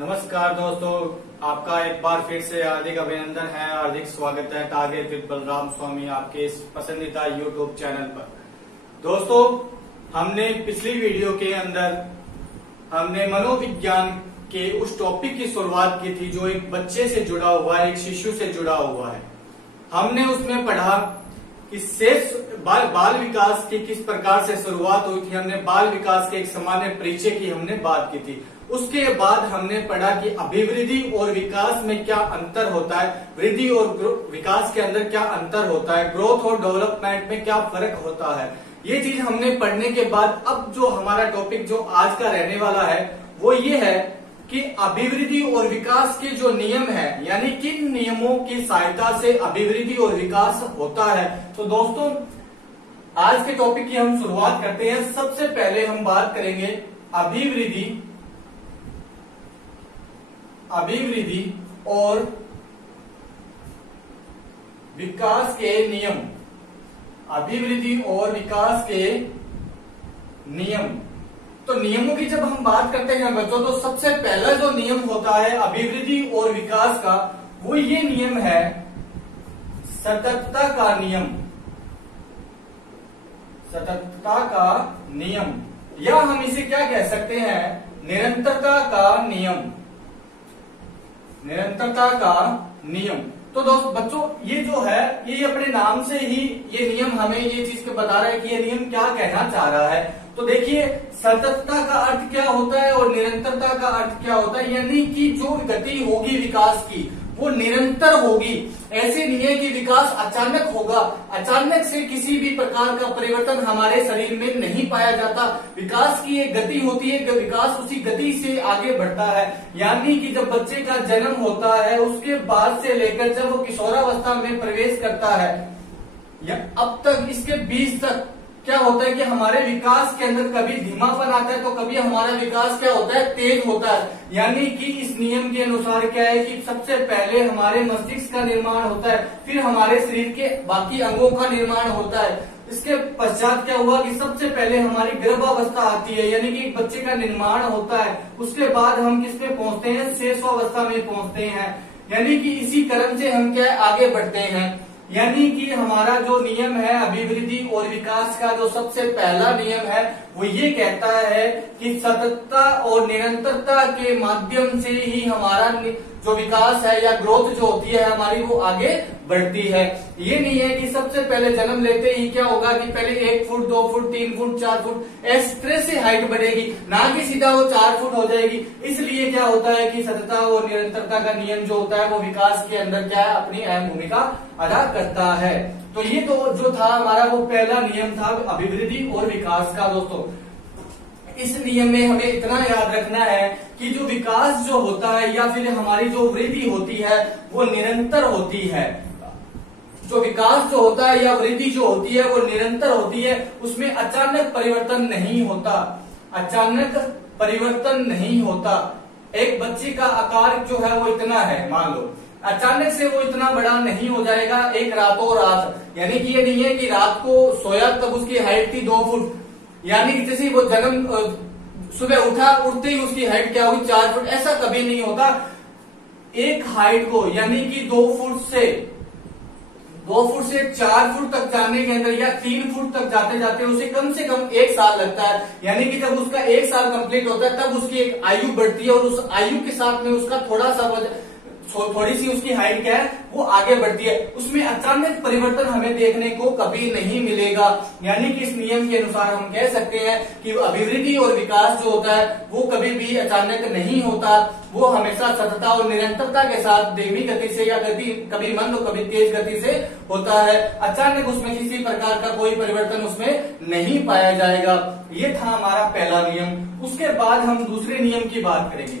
नमस्कार दोस्तों, आपका एक बार फिर से हार्दिक अभिनंदन है, हार्दिक स्वागत है टारगेट विद बलराम स्वामी आपके इस पसंदीदा यूट्यूब चैनल पर। दोस्तों, हमने पिछली वीडियो के अंदर हमने मनोविज्ञान के उस टॉपिक की शुरुआत की थी जो एक बच्चे से जुड़ा हुआ है, एक शिशु से जुड़ा हुआ है। हमने उसमें पढ़ा कि शेष बाल विकास की किस प्रकार से शुरुआत हुई थी। हमने बाल विकास के एक सामान्य परिचय की हमने बात की थी। उसके बाद हमने पढ़ा कि अभिवृद्धि और विकास में क्या अंतर होता है, वृद्धि और विकास के अंदर क्या अंतर होता है, ग्रोथ और डेवलपमेंट में क्या फर्क होता है। ये चीज हमने पढ़ने के बाद अब जो हमारा टॉपिक जो आज का रहने वाला है वो ये है कि अभिवृद्धि और विकास के जो नियम है, यानी किन नियमों की सहायता से अभिवृद्धि और विकास होता है। तो दोस्तों, आज के टॉपिक की हम शुरुआत करते हैं। सबसे पहले हम बात करेंगे अभिवृद्धि और विकास के नियम। अभिवृद्धि और विकास के नियम। तो नियमों की जब हम बात करते हैं बच्चों, तो सबसे पहला जो नियम होता है अभिवृद्धि और विकास का, वो ये नियम है सततता का नियम। सततता का नियम, या हम इसे क्या कह सकते हैं, निरंतरता का नियम। निरंतरता का नियम। तो दोस्तों बच्चों, ये जो है ये अपने नाम से ही ये नियम हमें ये चीज के बता रहा है कि ये नियम क्या कहना चाह रहा है। तो देखिए, सततता का अर्थ क्या होता है और निरंतरता का अर्थ क्या होता है, यानी कि जो गति होगी विकास की वो निरंतर होगी। ऐसे नहीं है कि विकास अचानक होगा। अचानक से किसी भी प्रकार का परिवर्तन हमारे शरीर में नहीं पाया जाता। विकास की एक गति होती है, विकास उसी गति से आगे बढ़ता है। यानी कि जब बच्चे का जन्म होता है उसके बाद से लेकर जब वो किशोरावस्था में प्रवेश करता है या अब तक, इसके बीच तक क्या होता है कि हमारे विकास के अंदर कभी धीमापन आता है तो कभी हमारा विकास क्या होता है, तेज होता है। यानी कि इस नियम के अनुसार क्या है कि सबसे पहले हमारे मस्तिष्क का निर्माण होता है, फिर हमारे शरीर के बाकी अंगों का निर्माण होता है। इसके पश्चात क्या हुआ कि सबसे पहले हमारी गर्भावस्था आती है, यानी कि एक बच्चे का निर्माण होता है। उसके बाद हम किस पे पहुंचते हैं, शेषावस्था में पहुंचते हैं। यानी कि इसी क्रम से हम क्या आगे बढ़ते हैं। यानी कि हमारा जो नियम है अभिवृद्धि और विकास का, जो सबसे पहला नियम है वो ये कहता है कि सततता और निरंतरता के माध्यम से ही हमारा जो विकास है या ग्रोथ जो होती है हमारी वो आगे बढ़ती है। ये नहीं है कि सबसे पहले जन्म लेते ही क्या होगा कि पहले 1 फुट 2 फुट 3 फुट 4 फुट इस तरह से हाइट बढ़ेगी, ना कि सीधा वो 4 फुट हो जाएगी। इसलिए क्या होता है कि सततता और निरंतरता का नियम जो होता है वो विकास के अंदर क्या है, अपनी अहम भूमिका अदा करता है। तो ये तो जो था हमारा वो पहला नियम था अभिवृद्धि और विकास का। दोस्तों, इस नियम में हमें इतना याद रखना है कि जो विकास जो होता है या फिर हमारी जो वृद्धि होती है वो निरंतर होती है। जो विकास जो होता है या वृद्धि जो होती है वो निरंतर होती है, उसमें अचानक परिवर्तन नहीं होता। अचानक परिवर्तन नहीं होता। एक बच्चे का आकार जो है वो इतना है, मान लो, अचानक से वो इतना बड़ा नहीं हो जाएगा एक रातों रात। यानी कि ये नहीं है कि रात को सोया तब उसकी हाइट थी 2 फुट, यानी कि जैसे वो जन्म सुबह उठा, उठते ही उसकी हाइट क्या हुई 4 फुट, ऐसा कभी नहीं होता। एक हाइट को यानी कि 2 फुट से 4 फुट तक जाने के अंदर या 3 फुट तक जाते जाते उसे कम से कम 1 साल लगता है। यानी कि जब उसका 1 साल कंप्लीट होता है तब उसकी एक आयु बढ़ती है और उस आयु के साथ में उसका थोड़ी सी उसकी हाइट क्या है वो आगे बढ़ती है। उसमें अचानक परिवर्तन हमें देखने को कभी नहीं मिलेगा। यानी कि इस नियम के अनुसार हम कह सकते हैं कि अभिवृद्धि और विकास जो होता है वो कभी भी अचानक नहीं होता। वो हमेशा सततता और निरंतरता के साथ धीमी गति से या कभी मंद और कभी तेज गति से होता है। अचानक उसमें किसी प्रकार का कोई परिवर्तन उसमें नहीं पाया जाएगा। ये था हमारा पहला नियम। उसके बाद हम दूसरे नियम की बात करेंगे।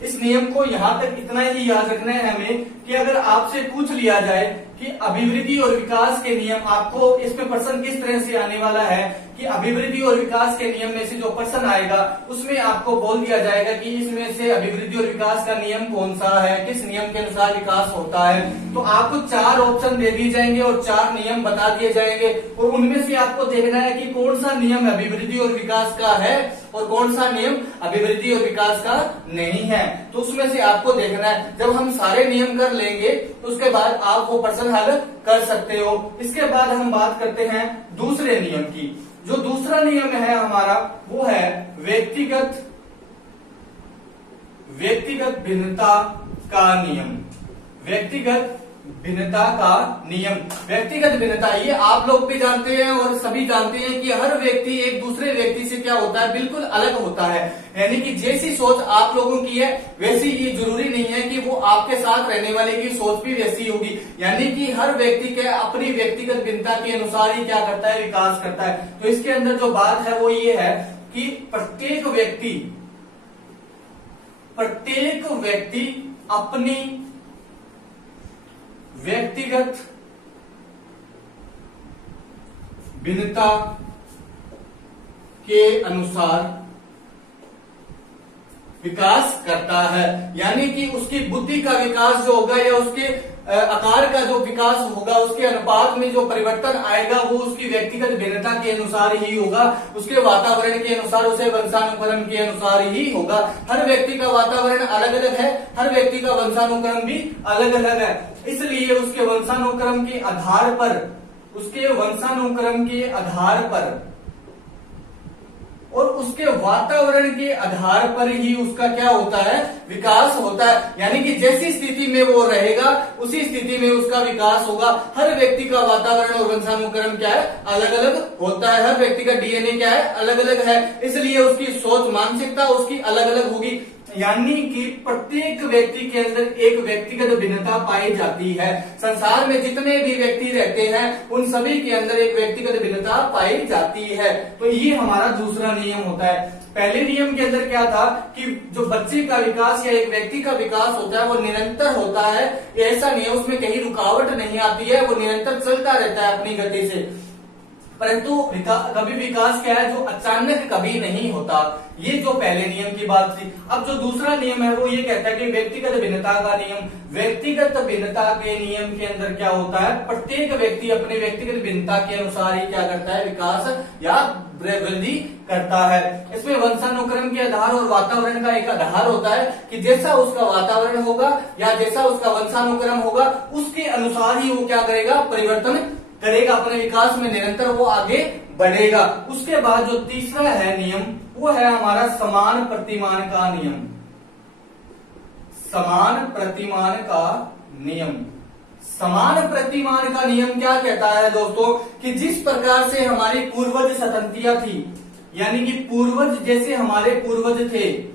इस नियम को यहां तक इतना ही याद रखना है हमें कि अगर आपसे पूछ लिया जाए कि अभिवृद्धि और विकास के नियम, आपको इसमें प्रश्न किस तरह से आने वाला है कि अभिवृद्धि और विकास के नियम में से जो प्रश्न आएगा उसमें आपको बोल दिया जाएगा कि इसमें से अभिवृद्धि और विकास का नियम कौन सा है, किस नियम के अनुसार विकास होता है। तो आपको 4 ऑप्शन दे दिए जाएंगे और 4 नियम बता दिए जाएंगे और उनमें से आपको देखना है कि कौन सा नियम अभिवृद्धि और विकास का है और कौन सा नियम अभिवृद्धि और विकास का नहीं है। तो उसमें से आपको देखना है। जब हम सारे नियम कर लेंगे तो उसके बाद आप वो प्रश्न हल कर सकते हो। इसके बाद हम बात करते हैं दूसरे नियम की। जो दूसरा नियम है हमारा वो है व्यक्तिगत भिन्नता का नियम। व्यक्तिगत भिन्नता का नियम। व्यक्तिगत भिन्नता ये आप लोग भी जानते हैं और सभी जानते हैं कि हर व्यक्ति एक दूसरे व्यक्ति से क्या होता है, बिल्कुल अलग होता है। यानी कि जैसी सोच आप लोगों की है वैसी ये जरूरी नहीं है कि वो आपके साथ रहने वाले की सोच भी वैसी होगी। यानी कि हर व्यक्ति के अपनी व्यक्तिगत भिन्नता के अनुसार ही क्या करता है, विकास करता है। तो इसके अंदर जो बात है वो ये है कि प्रत्येक व्यक्ति अपनी व्यक्तिगत भिन्नता के अनुसार विकास करता है। यानी कि उसकी बुद्धि का विकास जो होगा या उसके आकार का जो विकास होगा, उसके अनुपात में जो परिवर्तन आएगा वो उसकी व्यक्तिगत भिन्नता के अनुसार ही होगा, उसके वातावरण के अनुसार, उसे वंशानुक्रम के अनुसार ही होगा। हर व्यक्ति का वातावरण अलग अलग है, हर व्यक्ति का वंशानुक्रम भी अलग अलग है। इसलिए उसके वंशानुक्रम के आधार पर और उसके वातावरण के आधार पर ही उसका क्या होता है, विकास होता है। यानी कि जैसी स्थिति में वो रहेगा उसी स्थिति में उसका विकास होगा। हर व्यक्ति का वातावरण और वंशानुक्रम क्या है, अलग अलग होता है। हर व्यक्ति का डीएनए क्या है, अलग अलग है। इसलिए उसकी सोच, मानसिकता उसकी अलग अलग होगी। यानी कि प्रत्येक व्यक्ति के अंदर एक व्यक्तिगत भिन्नता पाई जाती है। संसार में जितने भी व्यक्ति रहते हैं उन सभी के अंदर एक व्यक्तिगत भिन्नता पाई जाती है। तो ये हमारा दूसरा नियम होता है। पहले नियम के अंदर क्या था कि जो बच्चे का विकास या एक व्यक्ति का विकास होता है वो निरंतर होता है। ऐसा नहीं है, उसमें कहीं रुकावट नहीं आती है, वो निरंतर चलता रहता है अपनी गति से। परंतु कभी विकास क्या है, जो अचानक कभी नहीं होता। ये जो पहले नियम की बात थी। अब जो दूसरा नियम है वो ये कहता है कि व्यक्तिगत भिन्नता का नियम। व्यक्तिगत भिन्नता के नियम के अंदर क्या होता है, प्रत्येक व्यक्ति अपने व्यक्तिगत भिन्नता के अनुसार ही क्या करता है, विकास या वृद्धि करता है। इसमें वंशानुक्रम के आधार और वातावरण का एक आधार होता है कि जैसा उसका वातावरण होगा या जैसा उसका वंशानुक्रम होगा उसके अनुसार ही वो क्या करेगा, परिवर्तन करेगा, अपने विकास में निरंतर वो आगे बढ़ेगा। उसके बाद जो तीसरा है नियम वो है हमारा समान प्रतिमान का नियम। समान प्रतिमान का नियम। समान प्रतिमान का नियम क्या कहता है दोस्तों, कि जिस प्रकार से हमारी पूर्वज संततियां थी, यानी कि पूर्वज जैसे हमारे पूर्वज थे,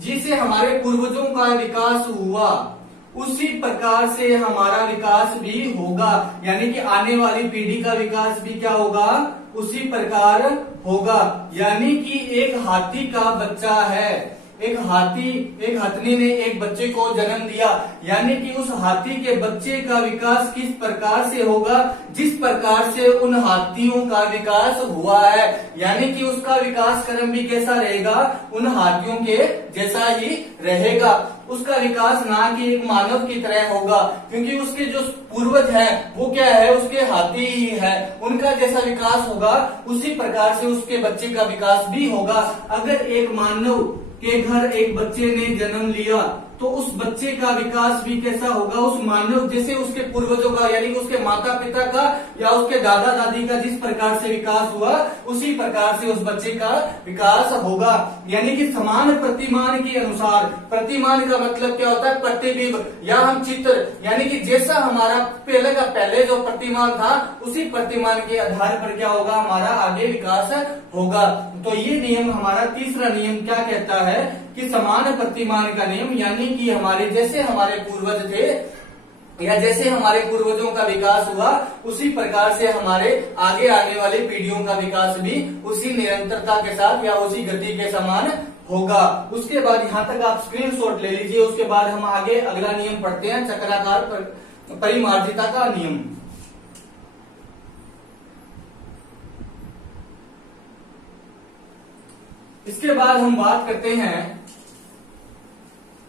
जिसे हमारे पूर्वजों का विकास हुआ उसी प्रकार से हमारा विकास भी होगा। यानी कि आने वाली पीढ़ी का विकास भी क्या होगा, उसी प्रकार होगा। यानी कि एक हाथी का बच्चा है, एक हथनी ने एक बच्चे को जन्म दिया, यानी कि उस हाथी के बच्चे का विकास किस प्रकार से होगा, जिस प्रकार से उन हाथियों का विकास हुआ है। यानी कि उसका विकास क्रम भी कैसा रहेगा, उन हाथियों के जैसा ही रहेगा। उसका विकास ना कि एक मानव की तरह होगा, क्योंकि उसके जो पूर्वज हैं वो क्या है, उसके हाथी ही है। उनका जैसा विकास होगा उसी प्रकार से उसके बच्चे का विकास भी होगा। अगर एक मानव के घर एक बच्चे ने जन्म लिया तो उस बच्चे का विकास भी कैसा होगा, उस मानव जैसे उसके पूर्वजों का, यानी कि उसके माता पिता का या उसके दादा दादी का जिस प्रकार से विकास हुआ उसी प्रकार से उस बच्चे का विकास होगा। यानी कि समान प्रतिमान के अनुसार। प्रतिमान का मतलब क्या होता है, प्रतिबिंब या हम चित्र। यानी कि जैसा हमारा पहले जो प्रतिमान था उसी प्रतिमान के आधार पर क्या होगा, हमारा आगे विकास होगा। तो ये नियम हमारा तीसरा नियम क्या कहता है कि समान प्रतिमान का नियम। यानी कि हमारे जैसे हमारे पूर्वज थे या जैसे हमारे पूर्वजों का विकास हुआ उसी प्रकार से हमारे आगे आने वाली पीढ़ियों का विकास भी उसी निरंतरता के साथ या उसी गति के समान होगा। उसके बाद यहाँ तक आप स्क्रीनशॉट ले लीजिए। उसके बाद हम आगे अगला नियम पढ़ते हैं, चक्राकार परिमार्जिता का नियम। इसके बाद हम बात करते हैं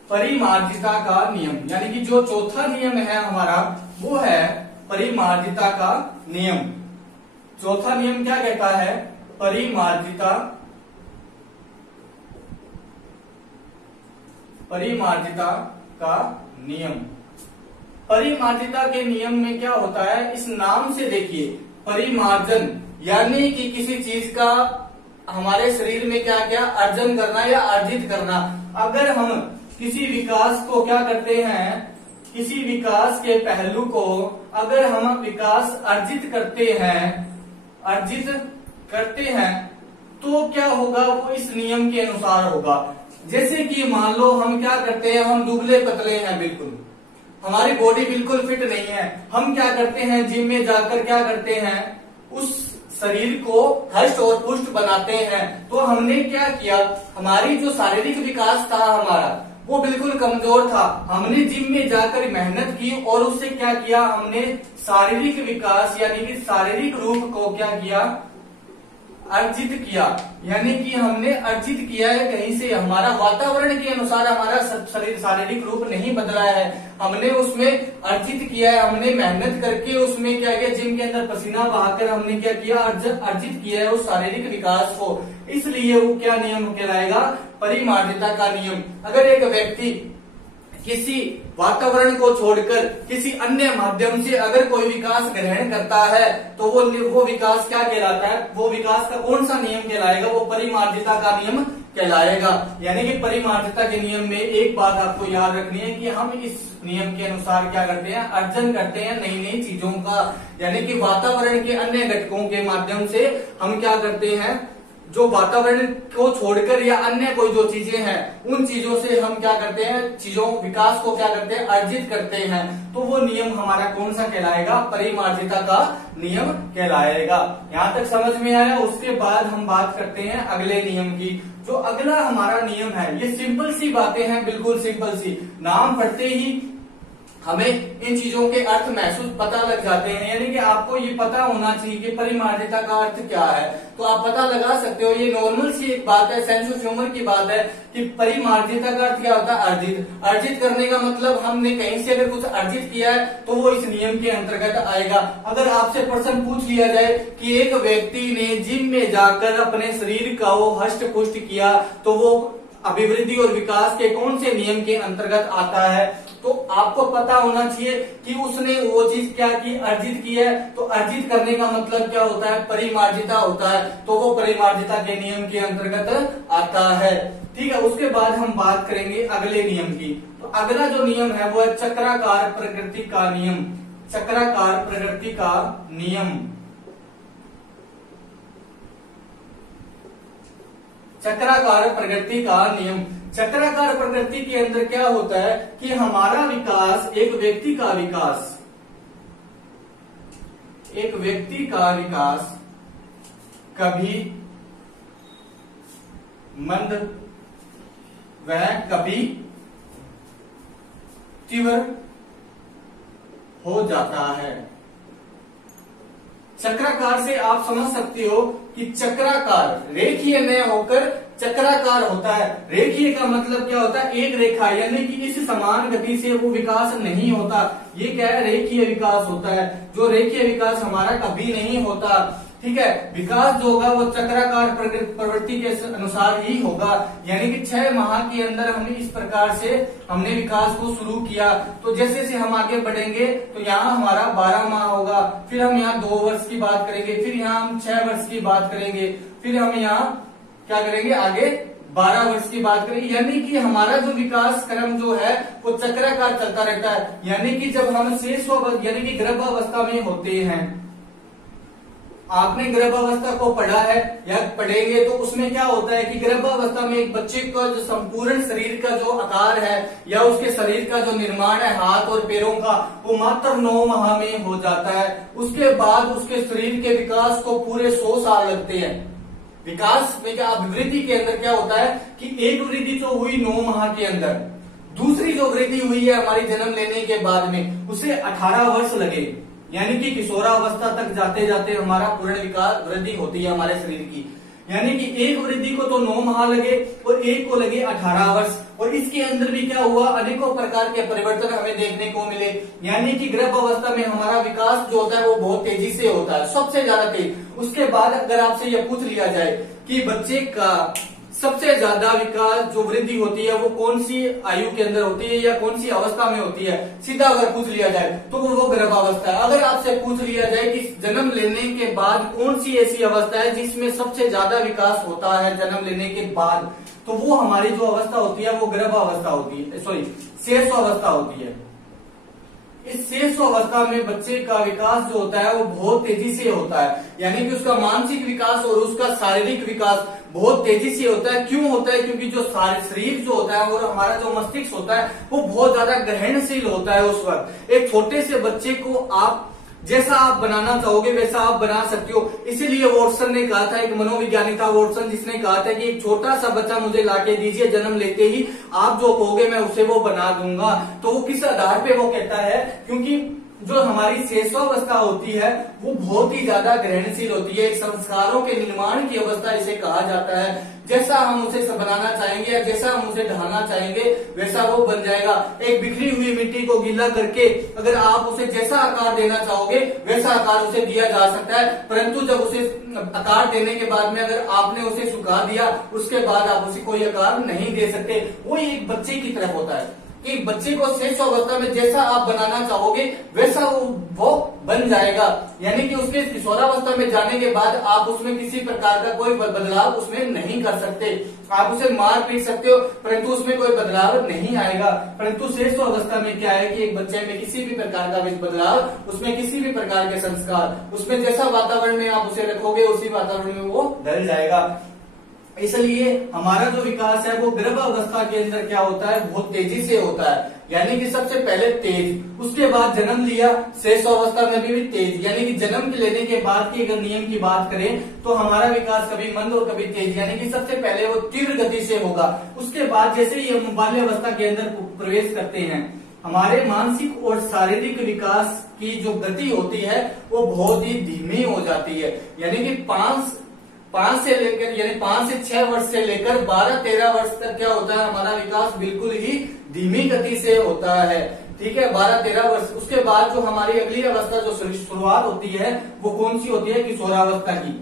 परिमार्जिता का नियम, यानी कि जो चौथा नियम है हमारा वो है परिमार्जिता का नियम। चौथा नियम क्या कहता है? परिमार्जिता का नियम। परिमार्जिता के नियम में क्या होता है, इस नाम से देखिए, परिमार्जन यानी कि किसी चीज का हमारे शरीर में क्या क्या अर्जन करना या अर्जित करना। अगर हम किसी विकास को क्या करते हैं, किसी विकास के पहलू को अगर हम विकास अर्जित करते हैं तो क्या होगा, वो इस नियम के अनुसार होगा। जैसे कि मान लो हम क्या करते हैं, हम दुबले पतले हैं, बिल्कुल हमारी बॉडी बिल्कुल फिट नहीं है, हम क्या करते हैं जिम में जाकर क्या करते हैं, उस शरीर को हष्ट और पुष्ट बनाते हैं। तो हमने क्या किया, हमारी जो शारीरिक विकास था हमारा वो बिल्कुल कमजोर था। हमने जिम में जाकर मेहनत की और उससे क्या किया, हमने शारीरिक विकास यानी कि शारीरिक रूप को क्या किया, अर्जित किया। यानी कि हमने अर्जित किया है कहीं से, हमारा वातावरण के अनुसार हमारा शरीर शारीरिक रूप नहीं बदला है, हमने उसमें अर्जित किया है। हमने मेहनत करके उसमें क्या किया, जिम के अंदर पसीना बहाकर हमने क्या किया, अर्जित किया है उस शारीरिक विकास को। इसलिए वो क्या नियम कहलाएगा, परिमार्जिता का नियम। अगर एक व्यक्ति किसी वातावरण को छोड़कर किसी अन्य माध्यम से अगर कोई विकास ग्रहण करता है तो वो विकास क्या कहलाता है, वो विकास का कौन सा नियम कहलाएगा, वो परिमार्जिता का नियम कहलाएगा। यानी कि परिमार्जिता के नियम में एक बात आपको याद रखनी है कि हम इस नियम के अनुसार क्या करते हैं, अर्जन करते हैं नई नई चीजों का। यानी कि वातावरण के अन्य घटकों के माध्यम से हम क्या करते हैं, जो वातावरण को छोड़कर या अन्य कोई जो चीजें हैं उन चीजों से हम क्या करते हैं, चीजों विकास को क्या करते हैं, अर्जित करते हैं। तो वो नियम हमारा कौन सा कहलाएगा, परिमार्जिता का नियम कहलाएगा। यहाँ तक समझ में आया। उसके बाद हम बात करते हैं अगले नियम की। जो अगला हमारा नियम है, ये सिंपल सी बातें हैं, बिल्कुल सिंपल सी, नाम पढ़ते ही हमें इन चीजों के अर्थ महसूस पता लग जाते हैं। यानी कि आपको ये पता होना चाहिए कि परिमार्जिता का अर्थ क्या है, तो आप पता लगा सकते हो। ये नॉर्मल सी एक बात है, सेंस ऑफ ह्यूमर की बात है कि परिमार्जिता का अर्थ क्या होता है, अर्जित। अर्जित करने का मतलब हमने कहीं से अगर कुछ अर्जित किया है तो वो इस नियम के अंतर्गत आएगा। अगर आपसे प्रश्न पूछ लिया जाए कि एक व्यक्ति ने जिम में जाकर अपने शरीर का वो हष्ट पुष्ट किया तो वो अभिवृद्धि और विकास के कौन से नियम के अंतर्गत आता है, तो आपको पता होना चाहिए कि उसने वो चीज क्या की, अर्जित की है। तो अर्जित करने का मतलब क्या होता है, परिमार्जिता होता है। तो वो परिमार्जिता के नियम के अंतर्गत आता है। ठीक है। उसके बाद हम बात करेंगे अगले नियम की। तो अगला जो नियम है वो है चक्राकार प्रकृति का नियम। चक्राकार प्रकृति का नियम। चक्राकार प्रकृति का नियम। चक्राकार प्रकृति के अंदर क्या होता है कि हमारा विकास, एक व्यक्ति का विकास कभी मंद व कभी तीव्र हो जाता है। चक्राकार से आप समझ सकते हो कि चक्राकार रेखीय न होकर चक्राकार होता है। रेखीय का मतलब क्या होता है, एक रेखा, यानी कि इस समान गति से वो विकास नहीं होता। ये क्या है, रेखीय विकास होता है। जो रेखीय विकास हमारा कभी नहीं होता। ठीक है। विकास जो होगा वो चक्राकार प्रवृत्ति के अनुसार ही होगा। यानी कि 6 माह के अंदर हमने इस प्रकार से हमने विकास को शुरू किया। तो जैसे जैसे हम आगे बढ़ेंगे तो यहाँ हमारा 12 माह होगा, फिर हम यहाँ 2 वर्ष की बात करेंगे, फिर यहाँ हम 6 वर्ष की बात करेंगे, फिर हम यहाँ क्या करेंगे, आगे 12 वर्ष की बात करेंगे। यानी कि हमारा जो विकास क्रम जो है वो चक्राकार चलता रहता है। यानी कि जब हम यानी कि गर्भावस्था में होते हैं, आपने गर्भावस्था को पढ़ा है या पढ़ेंगे तो उसमें क्या होता है कि गर्भावस्था में एक बच्चे का जो संपूर्ण शरीर का जो आकार है या उसके शरीर का जो निर्माण है हाथ और पैरों का, वो मात्र 9 माह में हो जाता है। उसके बाद उसके शरीर के विकास को पूरे 100 साल लगते हैं। विकास में क्या, अभिवृद्धि के अंदर क्या होता है कि एक वृद्धि तो हुई 9 माह के अंदर, दूसरी जो वृद्धि हुई है हमारी जन्म लेने के बाद में उसे 18 वर्ष लगे। यानी कि किशोरावस्था तक जाते जाते हमारा पूर्ण विकास वृद्धि होती है हमारे शरीर की। यानी कि एक वृद्धि को तो 9 माह लगे और एक को लगे 18 वर्ष। और इसके अंदर भी क्या हुआ, अनेकों प्रकार के परिवर्तन हमें देखने को मिले। यानी कि गर्भ अवस्था में हमारा विकास जो होता है वो बहुत तेजी से होता है, सबसे ज्यादा तेज। उसके बाद अगर आपसे यह पूछ लिया जाए कि बच्चे का सबसे ज्यादा विकास जो वृद्धि होती है वो कौन सी आयु के अंदर होती है या कौन सी अवस्था में होती है, सीधा अगर पूछ लिया जाए तो वो गर्भावस्था है। अगर आपसे पूछ लिया जाए कि जन्म लेने के बाद कौन सी ऐसी अवस्था है जिसमें सबसे ज्यादा विकास होता है जन्म लेने के बाद, तो वो हमारी जो अवस्था होती है वो गर्भावस्था होती है, सॉरी शेष अवस्था होती है। इस शेष अवस्था में बच्चे का विकास जो होता है वो बहुत तेजी से होता है, यानी कि उसका मानसिक विकास और उसका शारीरिक विकास बहुत तेजी से होता है। क्यों होता है, क्योंकि जो शरीर जो होता है और हमारा जो मस्तिष्क होता है वो बहुत ज्यादा ग्रहणशील होता है। उस वक्त एक छोटे से बच्चे को आप जैसा आप बनाना चाहोगे वैसा आप बना सकते हो। इसीलिए वॉटसन ने कहा था, एक मनोविज्ञानी था वॉटसन, जिसने कहा था कि एक छोटा सा बच्चा मुझे लाके दीजिए, जन्म लेते ही आप जो कहोगे मैं उसे वो बना दूंगा। तो वो किस आधार पे वो कहता है, क्योंकि जो हमारी शेषावस्था होती है वो बहुत ही ज्यादा ग्रहणशील होती है, एक संस्कारों के निर्माण की अवस्था इसे कहा जाता है। जैसा हम उसे बनाना चाहेंगे या जैसा हम उसे ढालना चाहेंगे वैसा वो बन जाएगा। एक बिखरी हुई मिट्टी को गीला करके अगर आप उसे जैसा आकार देना चाहोगे वैसा आकार उसे दिया जा सकता है, परंतु जब उसे आकार देने के बाद में अगर आपने उसे सुखा दिया उसके बाद आप उसे कोई आकार नहीं दे सकते। वो एक बच्चे की तरफ होता है कि बच्चे को शेषावस्था में जैसा आप बनाना चाहोगे वैसा वो बन जाएगा। यानी कि उसके किशोरावस्था में जाने के बाद आप उसमें किसी प्रकार का कोई बदलाव उसमें नहीं कर सकते। आप उसे मार पीट सकते हो परंतु उसमें कोई बदलाव नहीं आएगा। परंतु शेषावस्था में क्या है कि एक बच्चे में किसी भी प्रकार का बदलाव, उसमें किसी भी प्रकार के संस्कार, उसमें जैसा वातावरण में आप उसे रखोगे उसी वातावरण में वो ढल जाएगा। इसलिए हमारा जो विकास है वो गर्भावस्था के अंदर क्या होता है, बहुत तेजी से होता है। यानी कि सबसे पहले तेज, उसके बाद जन्म लिया, शेषावस्था में भी तेज। यानी कि जन्म लेने के बाद की अगर नियम की बात करें तो हमारा विकास कभी मंद और कभी तेज, यानी कि सबसे पहले वो तीव्र गति से होगा। उसके बाद जैसे ही हम बाल्यावस्था के अंदर प्रवेश करते हैं हमारे मानसिक और शारीरिक विकास की जो गति होती है वो बहुत ही धीमी हो जाती है। यानी कि 5 से लेकर यानी 5 से 6 वर्ष से लेकर 12-13 वर्ष तक क्या होता है, हमारा विकास बिल्कुल ही धीमी गति से होता है। ठीक है, 12-13 वर्ष। उसके बाद जो हमारी अगली अवस्था जो शुरुआत होती है वो कौन सी होती है, किशोरावस्था की।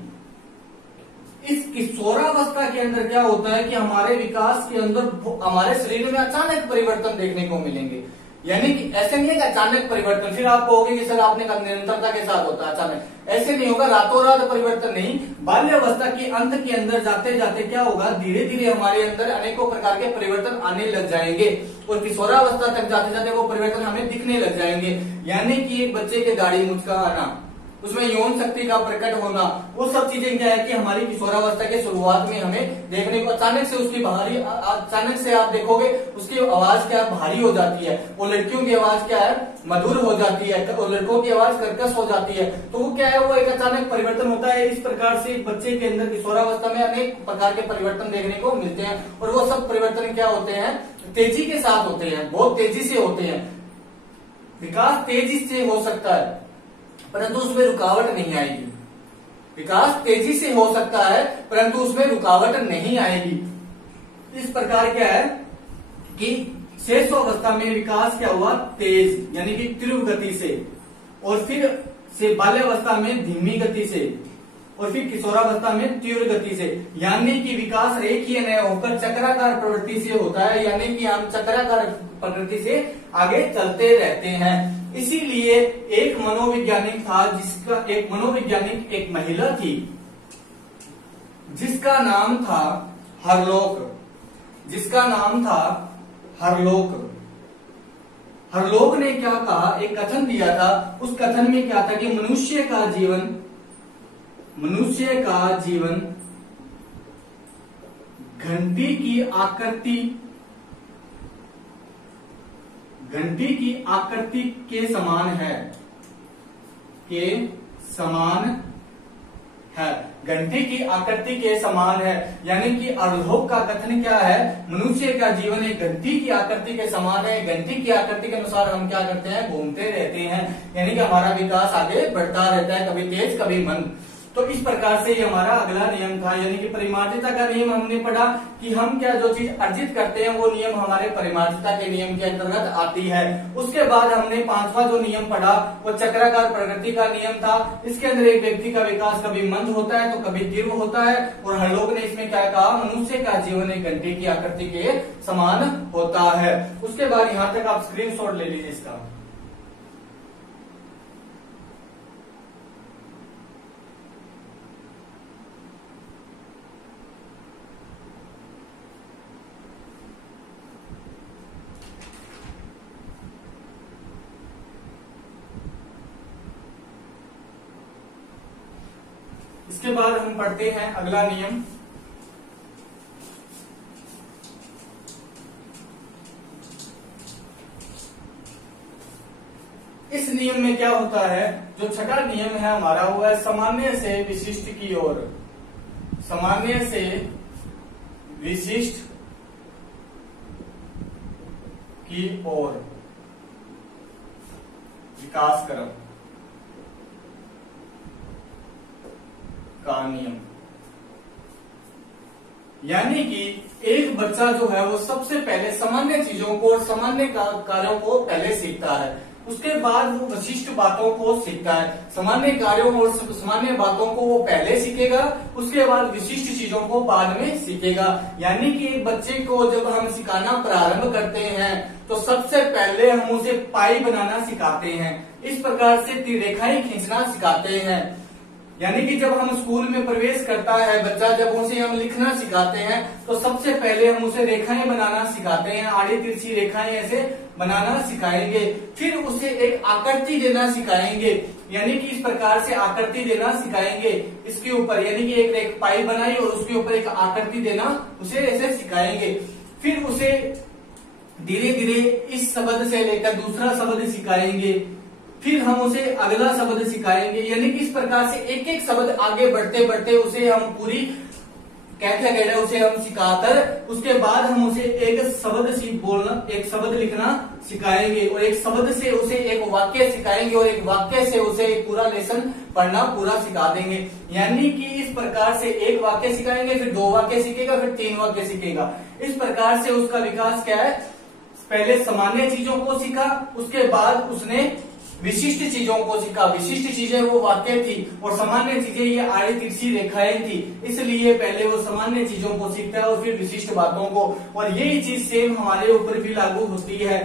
इस किशोरावस्था के अंदर क्या होता है कि हमारे विकास के अंदर हमारे शरीर में अचानक परिवर्तन देखने को मिलेंगे। यानी कि ऐसे नहीं है कि अचानक परिवर्तन, फिर आप कहोगे कि सर आपने कहा निरंतरता के साथ होता है, अचानक ऐसे नहीं होगा, रातों रात परिवर्तन नहीं। बाल्यावस्था के अंत के अंदर जाते जाते क्या होगा, धीरे धीरे हमारे अंदर अनेकों प्रकार के परिवर्तन आने लग जाएंगे और किशोरावस्था तक जाते जाते वो परिवर्तन हमें दिखने लग जाएंगे। यानी कि एक बच्चे के दाढ़ी मूंछ का आना, उसमें यौन शक्ति का प्रकट होना, वो सब चीजें क्या है कि हमारी किशोरावस्था के शुरुआत में हमें देखने को अचानक से उसकी अचानक से आप देखोगे उसकी आवाज क्या भारी हो जाती है। वो लड़कियों की आवाज क्या है, मधुर हो जाती है और लड़कों की आवाज कर्कश हो जाती है। तो वो क्या है, वो एक अचानक परिवर्तन होता है। इस प्रकार से बच्चे के अंदर किशोरावस्था में अनेक प्रकार के परिवर्तन देखने को मिलते हैं और वो सब परिवर्तन क्या होते हैं, तेजी के साथ होते हैं, बहुत तेजी से होते हैं। विकास तेजी से हो सकता है परंतु उसमें रुकावट नहीं आएगी। विकास तेजी से हो सकता है परंतु उसमें रुकावट नहीं आएगी। इस प्रकार क्या है कि शेषावस्था में विकास क्या हुआ, तेज यानी कि तीव्र गति से, और फिर से बाल्यावस्था में धीमी गति से, और फिर किशोरावस्था में तीव्र गति से। यानी कि विकास रेखीय न होकर चक्राकार प्रवृत्ति से होता है। यानी कि हम चक्राकार प्रवृत्ति से आगे चलते रहते हैं। इसीलिए एक मनोवैज्ञानिक था एक महिला थी जिसका नाम था हरलोक। हरलोक ने क्या कहा, एक कथन दिया था। उस कथन में क्या था कि मनुष्य का जीवन घंटी की आकृति के समान है, घंटी की आकृति के समान है। यानी कि हरलोक का कथन क्या है, मनुष्य का जीवन एक घंटी की आकृति के समान है। घंटी की आकृति के अनुसार हम क्या करते हैं, घूमते रहते हैं। यानी कि हमारा विकास आगे बढ़ता रहता है, कभी तेज कभी मंद। तो इस प्रकार से ये हमारा अगला नियम था, यानी कि परिमार्जिता का नियम हमने पढ़ा कि हम क्या जो चीज अर्जित करते हैं वो नियम हमारे परिमार्जिता के नियम के अंतर्गत आती है। उसके बाद हमने पांचवा जो नियम पढ़ा वो चक्राकार प्रगति का नियम था। इसके अंदर एक व्यक्ति का विकास कभी मंद होता है तो कभी तीव्र होता है, और हरलोग ने इसमें क्या कहा, मनुष्य का जीवन एक घंटे की आकृति के समान होता है। उसके बाद यहां तक आप स्क्रीनशॉट ले लीजिए इसका। इसके बाद हम पढ़ते हैं अगला नियम। इस नियम में क्या होता है, जो छठा नियम है हमारा वो है सामान्य से विशिष्ट की ओर, सामान्य से विशिष्ट की ओर विकास क्रम का नियम। यानी कि एक बच्चा जो है वो सबसे पहले सामान्य चीजों को और सामान्य कार्यों को पहले सीखता है, उसके बाद वो विशिष्ट बातों को सीखता है। सामान्य कार्यों और सामान्य बातों को वो पहले सीखेगा, उसके बाद विशिष्ट चीजों को बाद में सीखेगा। यानी कि एक बच्चे को जब हम सिखाना प्रारंभ करते हैं तो सबसे पहले हम उसे पाई बनाना सिखाते हैं, इस प्रकार से रेखाएं खींचना सिखाते हैं। यानी कि जब हम स्कूल में प्रवेश करता है बच्चा, जब उसे हम लिखना सिखाते हैं तो सबसे पहले हम उसे रेखाएं बनाना सिखाते हैं, आड़ी तिरछी रेखाएं ऐसे बनाना सिखाएंगे। फिर उसे एक आकृति देना सिखाएंगे, यानी कि इस प्रकार से आकृति देना सिखाएंगे इसके ऊपर, यानी कि एक पाई बनाई और उसके ऊपर एक आकृति देना उसे ऐसे सिखाएंगे। फिर उसे धीरे धीरे इस शब्द से लेकर दूसरा शब्द सिखाएंगे, फिर हम उसे अगला शब्द सिखाएंगे। यानी कि इस प्रकार से एक एक शब्द आगे बढ़ते बढ़ते उसे हम पूरी क्या कह रहे हैं उसे हम सिखाकर उसके बाद हम उसे एक शब्द बोलना, एक शब्द लिखना सिखाएंगे, और एक शब्द से उसे एक वाक्य सिखाएंगे, और एक वाक्य से उसे एक पूरा लेसन पढ़ना पूरा सिखा देंगे। यानी कि इस प्रकार से एक वाक्य सिखाएंगे, फिर दो वाक्य सीखेगा, फिर तीन वाक्य सीखेगा। इस प्रकार से उसका विकास क्या है, पहले सामान्य चीजों को सीखा, उसके बाद उसने विशिष्ट चीजों को सीखा। विशिष्ट चीजें वो वाक्य थी और सामान्य चीजें ये आड़ी तिरछी रेखाएं थी, इसलिए पहले वो सामान्य चीजों को सीखता है और फिर विशिष्ट बातों को। और यही चीज सेम हमारे ऊपर भी लागू होती है।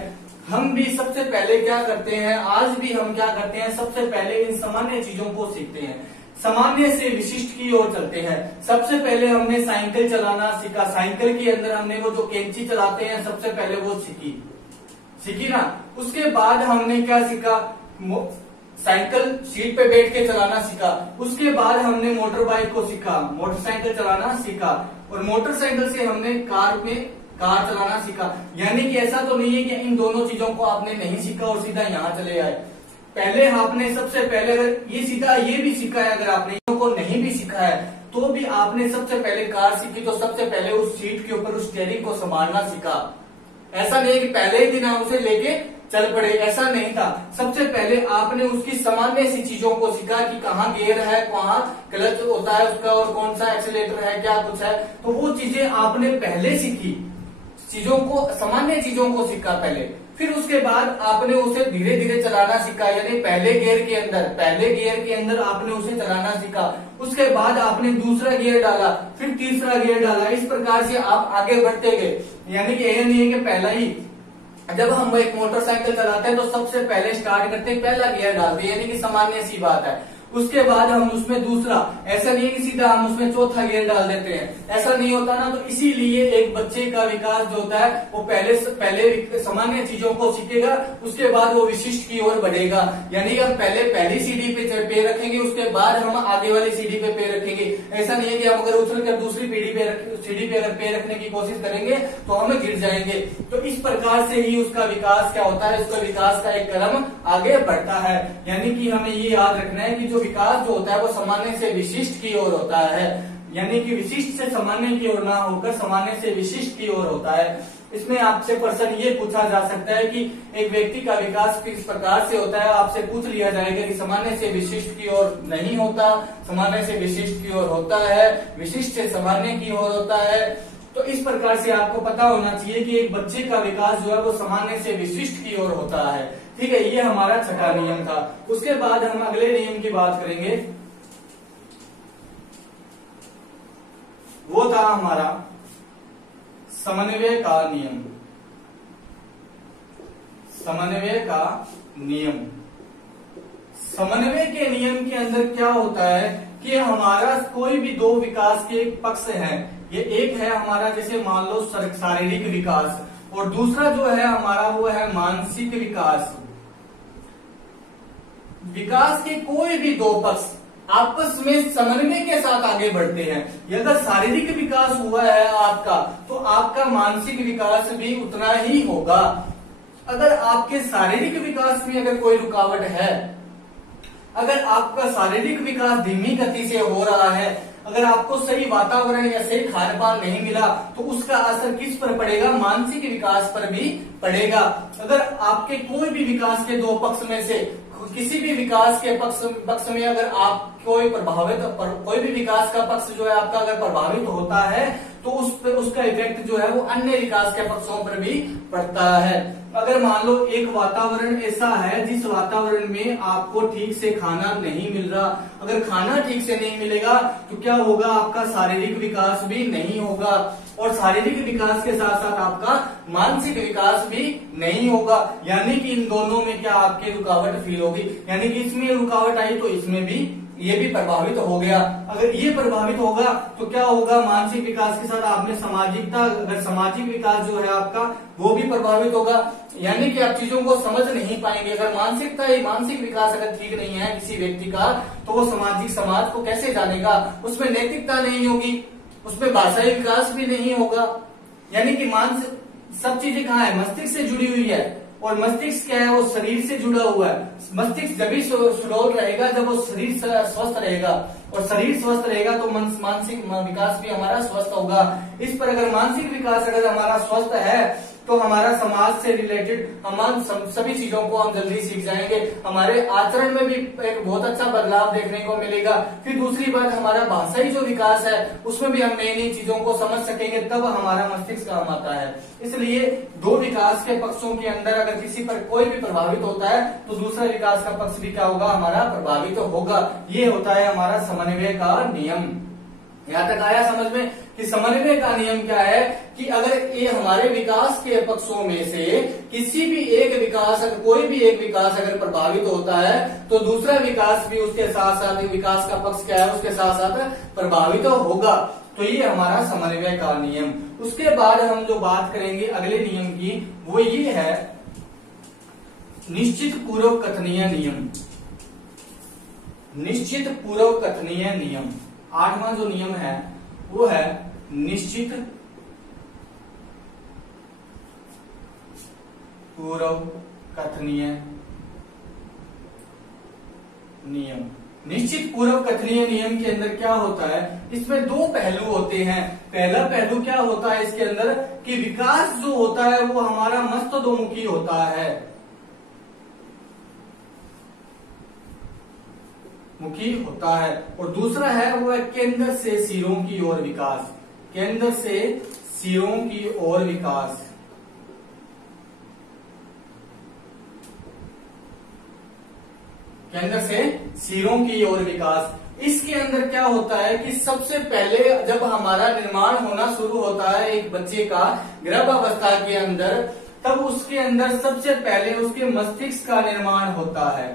हम भी सबसे पहले क्या करते हैं, आज भी हम क्या करते हैं, सबसे पहले इन सामान्य चीजों को सीखते हैं, सामान्य से विशिष्ट की ओर चलते हैं। सबसे पहले हमने साइकिल चलाना सीखा, साइकिल के अंदर हमने वो जो कैंची चलाते हैं सबसे पहले वो सीखी ना। उसके बाद हमने क्या सीखा, साइकिल सीट पे बैठ के चलाना सीखा। उसके बाद हमने मोटर बाइक को सीखा, मोटरसाइकिल चलाना सीखा, और मोटरसाइकिल से हमने कार चलाना सीखा। यानी कि ऐसा तो नहीं है कि इन दोनों चीजों को आपने नहीं सीखा और सीधा यहाँ चले आए। पहले आपने सबसे पहले अगर ये सीखा, ये भी सीखा है, अगर आपने को नहीं भी सीखा है तो भी आपने सबसे पहले कार सीखी, तो सबसे पहले उस सीट के ऊपर उस स्टीयरिंग को संभालना सीखा। ऐसा नहीं कि पहले ही दिन आप उसे लेके चल पड़े, ऐसा नहीं था। सबसे पहले आपने उसकी सामान्य सी चीजों को सीखा कि कहाँ गियर है, कहाँ क्लच होता है उसका, और कौन सा एक्सीलेटर है, क्या कुछ है। तो वो चीजें आपने पहले सीखी, चीजों को सामान्य चीजों को सीखा पहले। फिर उसके बाद आपने उसे धीरे धीरे चलाना सीखा, यानी पहले गियर के अंदर आपने उसे चलाना सीखा। उसके बाद आपने दूसरा गियर डाला, फिर तीसरा गियर डाला। इस प्रकार से आप आगे बढ़ते गए। यानी कि यह नहीं है कि पहला ही, जब हम एक मोटरसाइकिल चलाते हैं तो सबसे पहले स्टार्ट करते हैं पहला गियर डालते हैं, यानी कि सामान्य सी बात है। उसके बाद हम उसमें दूसरा, ऐसा नहीं है कि सीधा हम उसमें चौथा गियर डाल देते हैं, ऐसा नहीं होता ना। तो इसीलिए एक बच्चे का विकास जो होता है वो पहले सामान्य चीजों को सीखेगा, उसके बाद वो विशिष्ट की ओर बढ़ेगा। यानी हम पहले पहली सीढ़ी पे पैर रखेंगे, उसके बाद हम आगे वाली सीढ़ी पे पैर रखेंगे। ऐसा नहीं है कि हम अगर उछल कर दूसरी सीढ़ी पे अगर पैर रखने की कोशिश करेंगे तो हम गिर जाएंगे। तो इस प्रकार से ही उसका विकास क्या होता है, उसका विकास का एक क्रम आगे बढ़ता है। यानी कि हमें ये याद रखना है कि जो विकास जो होता है वो सामान्य से विशिष्ट की ओर होता है, यानी कि विशिष्ट से सामान्य की ओर ना होकर सामान्य से विशिष्ट की ओर होता है। इसमें आपसे प्रश्न ये पूछा जा सकता है कि एक व्यक्ति का विकास किस प्रकार से होता है। आपसे पूछ लिया जाएगा कि सामान्य से विशिष्ट की ओर नहीं होता, सामान्य से विशिष्ट की ओर होता है, विशिष्ट से सामान्य की ओर होता है। तो इस प्रकार से आपको पता होना चाहिए कि एक बच्चे का विकास जो है वो सामान्य से विशिष्ट की ओर होता है। ठीक है, ये हमारा छठा नियम था। उसके बाद हम अगले नियम की बात करेंगे, वो था हमारा समन्वय का नियम। समन्वय का नियम, समन्वय के नियम के अंदर क्या होता है कि हमारा कोई भी दो विकास के पक्ष हैं, ये एक है हमारा जैसे मान लो शारीरिक विकास और दूसरा जो है हमारा वो है मानसिक विकास। विकास के कोई भी दो पक्ष आपस में समन्वय के साथ आगे बढ़ते हैं। अगर शारीरिक विकास हुआ है आपका तो आपका मानसिक विकास भी उतना ही होगा। अगर आपके शारीरिक विकास में अगर कोई रुकावट है, अगर आपका शारीरिक विकास धीमी गति से हो रहा है, अगर आपको सही वातावरण या सही खान पान नहीं मिला तो उसका असर किस पर पड़ेगा, मानसिक विकास पर भी पड़ेगा। अगर आपके कोई भी विकास के दो पक्ष में से किसी भी विकास के पक्ष में अगर आप कोई भी विकास का पक्ष जो है आपका अगर प्रभावित होता है तो उसका इफेक्ट जो है वो अन्य विकास के पक्षों पर भी पड़ता है। अगर मान लो एक वातावरण ऐसा है जिस वातावरण में आपको ठीक से खाना नहीं मिल रहा, अगर खाना ठीक से नहीं मिलेगा तो क्या होगा, आपका शारीरिक विकास भी नहीं होगा और शारीरिक विकास के साथ साथ आपका मानसिक विकास भी नहीं होगा। यानी कि इन दोनों में क्या आपके रुकावट फील होगी, यानी कि इसमें रुकावट आई तो इसमें भी ये भी प्रभावित हो गया। अगर ये प्रभावित होगा तो क्या होगा, मानसिक विकास के साथ आप में सामाजिकता, अगर सामाजिक विकास जो है आपका वो भी प्रभावित होगा। यानी कि आप चीजों को समझ नहीं पाएंगे। अगर मानसिक विकास अगर ठीक नहीं है किसी व्यक्ति का तो वो समाज को कैसे जानेगा, उसमें नैतिकता नहीं होगी, उसमें भाषाई विकास भी नहीं होगा। यानी कि सब चीजें कहाँ है, मस्तिष्क से जुड़ी हुई है और मस्तिष्क क्या है, वो शरीर से जुड़ा हुआ है। मस्तिष्क जब भी सुडौल रहेगा जब वो शरीर स्वस्थ रहेगा और शरीर स्वस्थ रहेगा तो मानसिक विकास भी हमारा स्वस्थ होगा। इस पर अगर मानसिक विकास अगर हमारा स्वस्थ है तो हमारा समाज से रिलेटेड सभी चीजों को हम जल्दी सीख जाएंगे, हमारे आचरण में भी एक बहुत अच्छा बदलाव देखने को मिलेगा। फिर दूसरी बात, हमारा भाषाई जो विकास है उसमें भी हम नई नई चीजों को समझ सकेंगे, तब हमारा मस्तिष्क काम आता है। इसलिए दो विकास के पक्षों के अंदर अगर किसी पर कोई भी प्रभावित होता है तो दूसरा विकास का पक्ष भी क्या होगा, हमारा प्रभावित होगा। ये होता है हमारा समन्वय का नियम। यहाँ तक आया समझ में कि समन्वय का नियम क्या है कि अगर ये हमारे विकास के पक्षों में से किसी भी एक विकास, अगर कोई भी एक विकास अगर प्रभावित होता है तो दूसरा विकास भी उसके साथ साथ, विकास का पक्ष क्या है उसके साथ साथ प्रभावित होगा। तो ये hमारा समन्वय का नियम। उसके बाद हम जो बात करेंगे अगले नियम की वो ये है निश्चित पूर्व कथनीय नियम। निश्चित पूर्व कथनीय नियम, 8वां जो नियम है वो है निश्चित पूर्व कथनीय नियम। निश्चित पूर्व कथनीय नियम के अंदर क्या होता है, इसमें दो पहलू होते हैं। पहला पहलू क्या होता है इसके अंदर कि विकास जो होता है वो हमारा मस्तोन्मुखी होता है, मुखी होता है, और दूसरा है वो है केंद्र से सिरों की ओर विकास। केंद्र से सिरों की ओर विकास। केंद्र से सिरों की ओर विकास। इसके अंदर क्या होता है कि सबसे पहले जब हमारा निर्माण होना शुरू होता है एक बच्चे का गर्भावस्था के अंदर, तब उसके अंदर सबसे पहले उसके मस्तिष्क का निर्माण होता है।